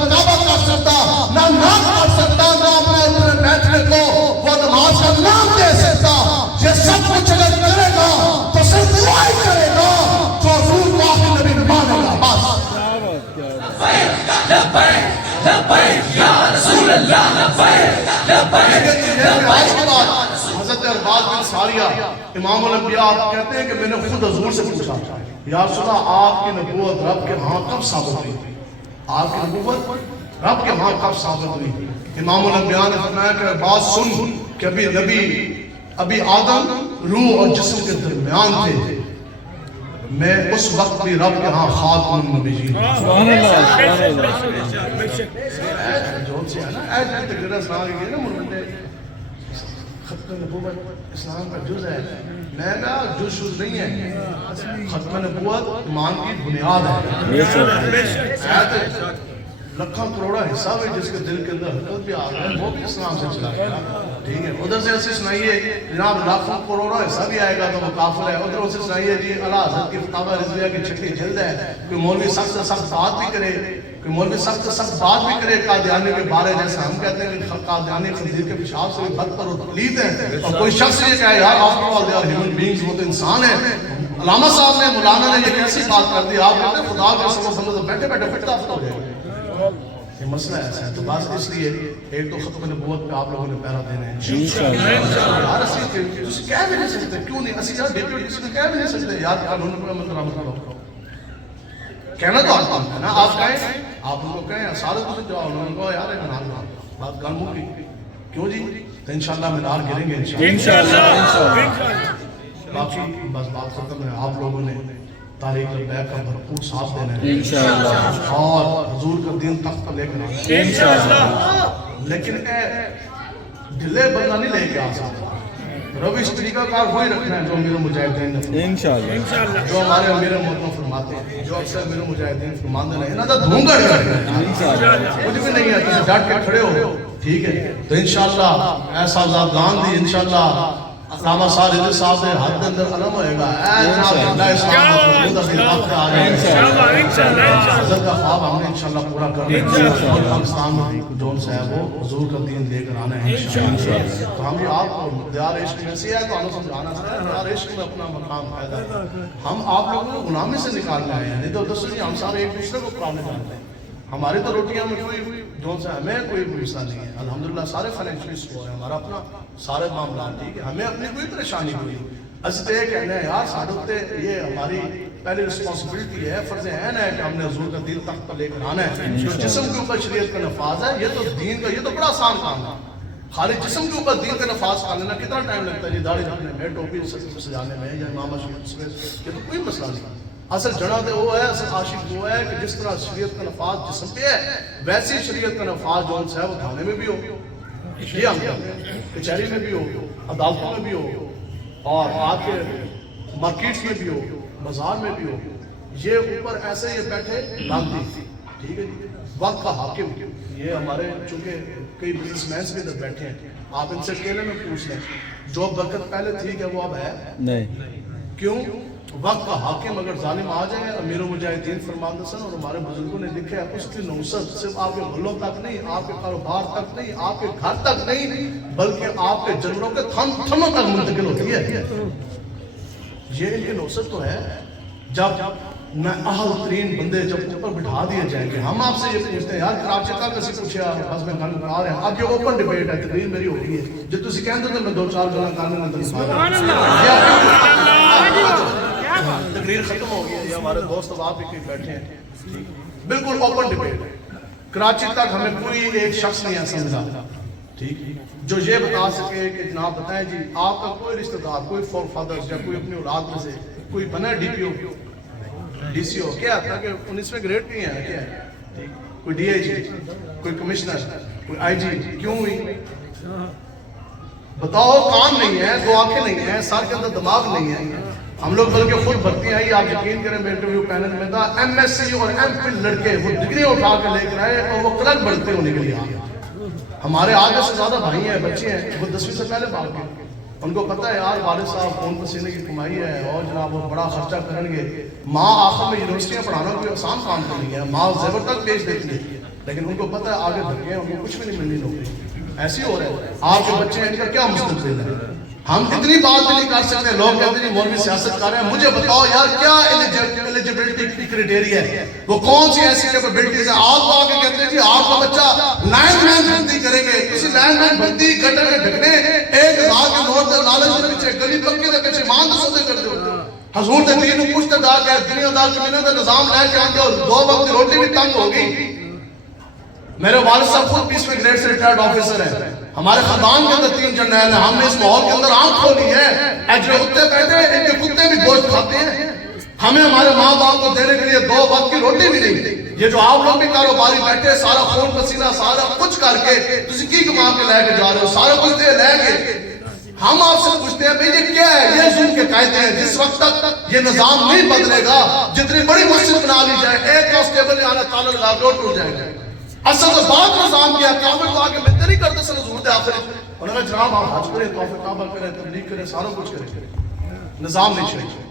کر سکتا نہ ناز کر سکتا نہ اپنے بیٹھنے کو وہ نماز کا نام دے سکتا. یہ سب کچھ اگر کرے گا تو صرف دعائی کرے گا جو حضور کو آخر نبی مانے گا. بس لبیک لبیک یا رسول اللہ لبیک لبیک. حضرت ارباز بن ساریہ امام الانبیاء کہتے ہیں کہ میں نے خود حضور سے پوچھا یا رسول اللہ آپ کی نبوت رب کے ہاں کب ثابت ہوئی؟ آپ کی نبوت رب کے ہاں کب ثابت ہوئی؟ امام الانبیاء نے فرمایا کہ بات سن کہ ابھی آدم روح اور جسم کے درمیان تھے. میں اس وقت بھی رب کے ہاں خاتم النبیین سبحان اللہ جو سے ہے نا ایج کی تقریر اسلام کی نا مرمتے ختم نبوت اسلام کا جز ہے. میں کہا جز شز نہیں ہے, ختم نبوت ایمان کی بنیاد ہے. لکھاں کروڑا حصہ بھی جس کے دل کے اندر حقیقت بھی آ گیا وہ بھی اسلام سے چلا گیا. ٹھیک ہے, ادھر سے ایسے سنائیے جناب لاکھوں کروڑا حصہ بھی آئے گا تو وہ کافر ہے. ادھر سے سنائیے جی اعلیٰ حضرت کی فتاوی رضویہ کی چھٹی جلد ہے, کوئی مولوی سخت سے سخت بات بھی کرے, کوئی مولوی سخت سے سخت بات بھی کرے قادیانی کے بارے, جیسے ہم کہتے ہیں کہ قادیانی خنزیر کے پیشاب سے بھی بدتر اور تقلید ہے, اور کوئی شخص یہ کہے یار after all they are human beings, وہ تو انسان ہے. علامہ صاحب نے مولانا نے یہ کیسی بات کر دی, آپ کہتے ہیں خدا کے قسم بندہ تو بیٹھے بیٹھے پھٹتا ہو جائے گا. یہ مسئلہ ایسا ہے. تو بس اس لیے ایک تو ختم نبوت پہ آپ لوگوں نے پیرا دینا ہے یار. اسی کہہ بھی نہیں سکتے, کیوں نہیں اسی یار ڈیپیوٹی کسی کو کہہ بھی نہیں سکتے یار قانون پر عمل کرو. کہنا تو آپ ہے نا, آپ کہیں آپ ان کو کہیں سارے کو جو انہوں نے کہا یار منار بات گان موکی کیوں جی, تو انشاءاللہ منار گریں گے انشاءاللہ. باقی بس بات ختم ہے. آپ لوگوں نے تاریخ البیع کا بھرپور ساتھ دینا ہے انشاءاللہ, اور حضور کا دین تخت پر لے کر آنا ہے انشاءاللہ. لیکن اے ڈھلے بندہ نہیں لے کے آ سکتا. روش طریقہ کار وہی رکھنا ہے جو امیر مجاہدین نے انشاءاللہ, جو ہمارے امیر محترم فرماتے ہیں, جو اکثر امیر مجاہدین فرماتے ہیں انہاں دا دھونگا انشاءاللہ کچھ بھی نہیں ہے, تم ڈٹ کے کھڑے ہو. ٹھیک ہے, تو انشاءاللہ ایسا زادگان دی انشاءاللہ علامہ صاحب رضی صاحب سے ہاتھ کے اندر علم ہوئے گا. اے جناب اللہ اسلام کو محمود اپنی وقت آ رہے ہیں انشاءاللہ. حضرت کا خواب ہم نے انشاءاللہ پورا کرنا ہے. اور ہم اسلام میں جون سے ہے وہ حضور کا دین لے کر آنا ہے انشاءاللہ. تو ہم یہ آپ کو دیار عشق میں سے ہے تو ہمیں سمجھانا ہے دیار عشق میں اپنا مقام پیدا ہے. ہم آپ لوگوں کو غلامی سے نکالنا ہے, نہیں تو دوسری ہم سارے ایک دوسرے کو پرانے جانتے ہیں. ہماری تو روٹیاں میں کوئی جون سے ہمیں کوئی مسئلہ نہیں ہے الحمدللہ. سارے فائنینشلی سپورٹ ہے ہمارا اپنا سارے معاملات. ٹھیک ہے, ہمیں اپنی کوئی پریشانی ہوئی. اس پہ یہ کہنا ہے یار ساڑھتے یہ ہماری پہلی رسپانسبلٹی ہے, فرض عین ہے کہ ہم نے حضور کا دین تخت پر لے کر آنا ہے. جو جسم کے اوپر شریعت کا نفاذ ہے یہ تو دین کا, یہ تو بڑا آسان کام ہے. خالی جسم کے اوپر دین کا نفاذ کر لینا کتنا ٹائم لگتا ہے جی, داڑھی رکھنے میں, ٹوپی سجانے میں, یا امامہ شریف میں, یہ تو کوئی مسئلہ نہیں. اصل جڑا تو وہ ہے, اصل عاشق وہ ہے کہ جس طرح شریعت کا نفاذ جسم پہ ہے ویسی شریعت کا نفاذ جو ہے وہ تھانے میں بھی ہو, یہ ہم کچہری میں بھی ہو, عدالتوں میں بھی ہو, اور آپ کے مارکیٹس میں بھی ہو, بازار میں بھی ہو. یہ اوپر ایسے یہ بیٹھے لاندھی. ٹھیک ہے جی, وقت کا حاکم. یہ ہمارے چونکہ کئی بزنس مینس بھی ادھر بیٹھے ہیں, آپ ان سے اکیلے میں پوچھ لیں جو برکت پہلے تھی کہ وہ اب ہے نہیں. کیوں؟ وقت کا حاکم اگر ظالم آ جائے. امیر المجاہدین فرمان حسن اور ہمارے بزرگوں نے لکھا ہے اس کی نوست صرف آپ کے محلوں تک نہیں, آپ کے کاروبار تک نہیں, آپ کے گھر تک نہیں, بلکہ آپ کے جنگلوں کے تھنوں تک منتقل ہوتی ہے. یہ ان کی نوست تو ہے. جب میں اہل ترین بندے جب اوپر بٹھا دیے جائیں گے, ہم آپ سے یہ پوچھتے ہیں یار کراچی کا کسی پوچھا بس میں گل کر رہا ہوں. اب یہ اوپن ڈیبیٹ ہے, تقریر میری ہو گئی ہے. جو تسی کہندے تو میں 2-4 گلاں کرنے میں سبحان اللہ تقریر ختم ہو گئی ہے. یہ ہمارے دوست آپ بھی بیٹھے ہیں, بالکل اوپن ڈیبیٹ ہے. کراچی تک ہمیں کوئی ایک شخص نہیں ہے سمجھا ٹھیک جو یہ بتا سکے کہ جناب بتائیں جی آپ کا کوئی رشتہ دار, کوئی فور فادرز یا کوئی اپنی اولاد میں سے کوئی بنا ڈی پی او, ڈی سی او, کیا تھا کہ 19ویں گریڈ کی ہے, کیا ہے کوئی ڈی آئی جی, کوئی کمشنر, کوئی آئی جی, کیوں ہوئی بتاؤ؟ کام نہیں ہے, 2 آنکھیں نہیں ہیں, سر کے اندر دماغ نہیں ہے. ہم لوگ بلکہ خود بھرتی آئی, آپ یقین کریں میں انٹرویو پینل میں تھا, ایم ایس سی اور ایم فل لڑکے وہ ڈگریاں اٹھا کے لے کر آئے اور وہ کلرک بڑھتے ہونے کے لیے آئے. ہمارے آدھے سے زیادہ بھائی ہیں, بچے ہیں, وہ 10ویں سے پہلے بھاگ گئے. ان کو پتہ ہے یار والد صاحب خون پسینے کی کمائی ہے اور جناب وہ بڑا خرچہ کریں گے. ماں آخر میں یونیورسٹیاں پڑھانا کوئی آسان کام تو نہیں ہے, ماں زیور تک بیچ دیتی ہے, لیکن ان کو پتہ ہے آگے دھکے ہیں, ان کو کچھ بھی نہیں ملنی نوکری. ایسی ہو رہا ہے. آپ کے بچے ہیں, ان کا کیا مستقبل ہے؟ ہم اتنی بات بھی نہیں کر سکتے. لوگ کہتے ہیں مولوی سیاست کر رہے ہیں, مجھے بتاؤ یار کیا ایلیجیبلٹی کی کرائٹیریا ہے, وہ کون سی ایسی کیپیبلٹیز ہیں؟ آپ آ کے کہتے ہیں جی آپ کا بچہ لائن مین بھرتی کریں گے, کسی لائن مین بھرتی گٹر میں ڈھکنے 1000 کے نوٹ دے لالچ کے پیچھے گلی پکے دے پیچھے مان دے سودے کر دو. حضور دے دین نوں کچھ تے دا کہ دنیا دا کمینے دا نظام لے کے آندے, 2 وقت کی روٹی بھی تنگ ہوگی. میرے والد صاحب خود 20ویں گریڈ سے ریٹائرڈ آفیسر ہیں. ہمارے خاندان کے اندر 3 جرنیل ہیں. ہم نے اس ماحول کے اندر آنکھ کھولی ہے. جو کتے بیٹھے ہیں ان کے کتے بھی گوشت کھاتے ہیں. ہمیں ہمارے ماں باپ کو دینے کے لیے 2 وقت کی روٹی بھی نہیں. یہ جو آپ لوگ بھی کاروباری بیٹھے سارا خون پسینہ سارا کچھ کر کے تسی کی کما کے لے کے جا رہے ہو, سارا کچھ دے لے کے. ہم آپ سے پوچھتے ہیں بھئی یہ کیا ہے؟ یہ ظلم کے قاعدے ہیں. جس وقت تک یہ نظام نہیں بدلے گا, جتنی بڑی مسجد بنا لی جائے, ایک کانسٹیبل نے آنا تالا لگا کے ٹوٹ جائے گا. اصل تو بات نظام کیا, کعبے کو آگے بہتر نہیں کرتے سن حضور دے آخر. انہوں نے جناب آپ حج کریں, طواف کعبہ کریں, تبلیغ کریں, سارا کچھ کریں, نظام نہیں چاہیے.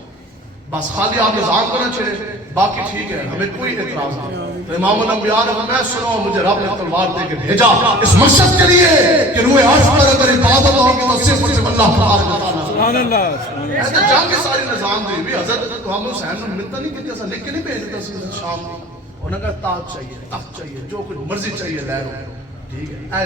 بس خالی آپ نظام کرنا چاہیے, باقی ٹھیک ہے, ہمیں کوئی اعتراض نہیں. تو امام الانبیاء نے فرمایا سنو, مجھے رب نے تلوار دے کے بھیجا اس مقصد کے لیے کہ روح عرش پر اگر عبادت ہوگی تو صرف اور صرف اللہ تبارک و تعالیٰ. سبحان اللہ. ایسے جنگ کے ساری نظام دی بھی حضرت امام حسین نے ملتا نہیں کہ ایسا لکھ کے نہیں بھیج دیتا سی شام کو. انہوں نے کہا تاج چاہیے, تخت چاہیے, جو کچھ مرضی چاہیے لے لو. ٹھیک ہے,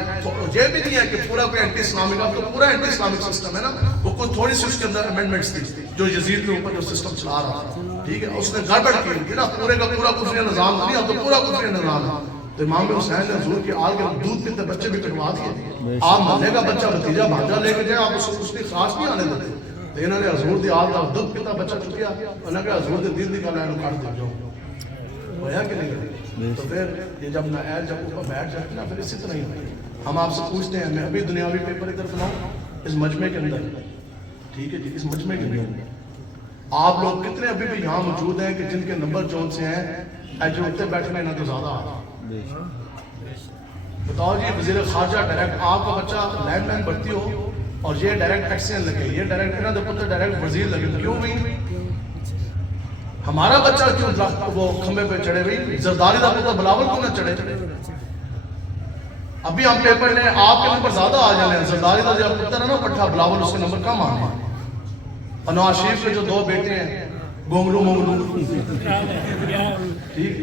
یہ بھی نہیں ہے کہ پورا کوئی اینٹی اسلامک, اب تو پورا اینٹی اسلامک سسٹم ہے نا. وہ کوئی تھوڑی سی اس کے اندر امینڈمنٹس تھی جو یزید کے اوپر جو سسٹم چلا رہا تھا. ٹھیک ہے, اس نے گڑبڑ کی نا, پورے کا پورا کفری نظام نہیں, اب تو پورا کفری نظام ہے. تو امام حسین نے حضور کی آل کے دودھ پیتے بچے بھی کٹوا دیے. آپ محلے کا بچہ بھتیجا بھانجا لے کے جائے, آپ اس کی خاص نہیں آنے دیتے. تو انہوں نے حضور دی آل کا دودھ پیتا بچہ چکیا, انہوں نے کہا حضور دی دل کا لائن کاٹ دے جو ہویا کہ نہیں. تو پھر یہ جب نائل جب اوپر بیٹھ جاتے نا, پھر اسی طرح ہی ہم آپ سے پوچھتے ہیں. میں ابھی دنیاوی پیپر ادھر بناؤں اس مجمع کے اندر. ٹھیک ہے جی, اس مجمع کے اندر آپ لوگ کتنے ابھی بھی یہاں موجود ہیں کہ جن کے نمبر جون سے ہیں جو اتنے بیٹھنے نا تو زیادہ آ. بتاؤ جی, وزیر خارجہ ڈائریکٹ آپ کا بچہ لینڈ لائن بڑھتی ہو اور یہ ڈائریکٹ ایکسین لگے, یہ ڈائریکٹ انہوں نے پتہ ڈائریکٹ وزیر لگے. کیوں بھی ہمارا بچہ کیوں وہ کھمبے پہ چڑھے ہوئی, زرداری دا پتہ بلاول کیوں نہ چڑھے. ابھی ہم پیپر لیں, آپ کے نمبر زیادہ آ جانے ہیں. زرداری دا جب پتہ ہے نا پٹھا بلاول, اس کے نمبر کم آنے ہیں. اور نواز شریف کے جو 2 بیٹے ہیں گونگلو مونگلو, ٹھیک,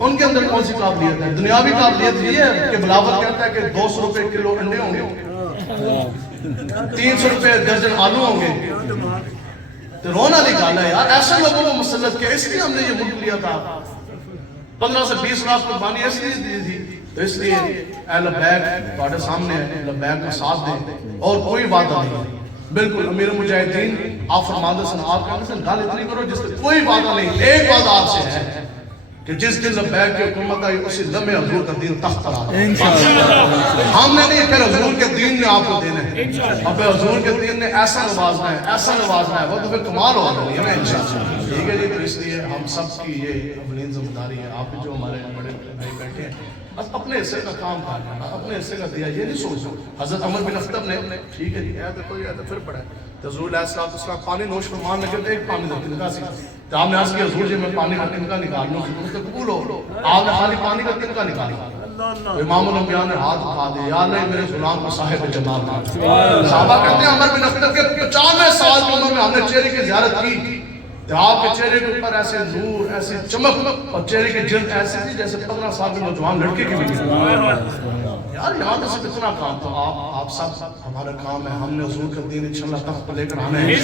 ان کے اندر کون سی قابلیت ہے؟ دنیاوی قابلیت یہ ہے کہ بلاول کہتا ہے کہ 200 روپے کلو انڈے ہوں گے, 300 روپے درجن آلو ہوں گے. تو رونا نکالا ہے یار, ایسے لوگوں کو مسلط کیا. اس لیے ہم نے یہ ملک لیا تھا, 15 سے 20 لاکھ قربانی اس لیے دی تھی. تو اس لیے اے لبیک تھوڑے سامنے ہے, لبیک کا ساتھ دیں اور کوئی وعدہ نہیں. بالکل امیر مجاہدین آپ فرماندے سن, آپ کہتے ہیں گل اتنی کرو جس سے کوئی وعدہ نہیں. ایک وعدہ آپ سے ہے کہ جس دن لبیک کی حکومت آئی اسی لمحے حضور کا دین تخت پر آ گیا. ہم نے نہیں کہ حضور کے دین نے آپ کو دینا ہے, اب حضور کے دین نے ایسا نوازنا ہے, ایسا نوازنا ہے, وہ تو پھر کمال ہو رہی ہے نا انشاءاللہ. ٹھیک ہے جی, تو اس لیے ہم سب کی یہ اولین ذمہ داری ہے. آپ جو ہمارے بڑے بھائی بیٹھے ہیں, بس اپنے حصے کا کام کرنا, اپنے حصے کا دیا. یہ نہیں سوچو حضرت عمر بن اختب نے, ٹھیک ہے جی, ہے تو کوئی ہے تو پھر پڑا ہے. حضور علیہ السلام پانی نوش فرمان لگے تو ایک پانی کا تنکا سی. تو آپ نے عرض کیا حضور جی میں پانی کا تنکا نکال لوں تو قبول ہو. آپ نے خالی پانی کا تنکا نکالا. امام الانبیاء نے ہاتھ اٹھا دیا, یا اللہ میرے غلام کو صاحب جمال بنا. صحابہ کہتے ہیں عمر بن اختب کے 95 سال کی عمر میں ہم نے چہرے کی زیارت کی. تو آپ کے چہرے کے اوپر ایسے نور, ایسے چمک, اور چہرے کی جلد ایسی تھی جیسے 15 سال کے نوجوان لڑکے کی بھی تھی. یار یہاں تو صرف اتنا کام. تو آپ سب ہمارا کام ہے, ہم نے حضور کا دین انشاءاللہ تخت پہ لے کر آنا ہے.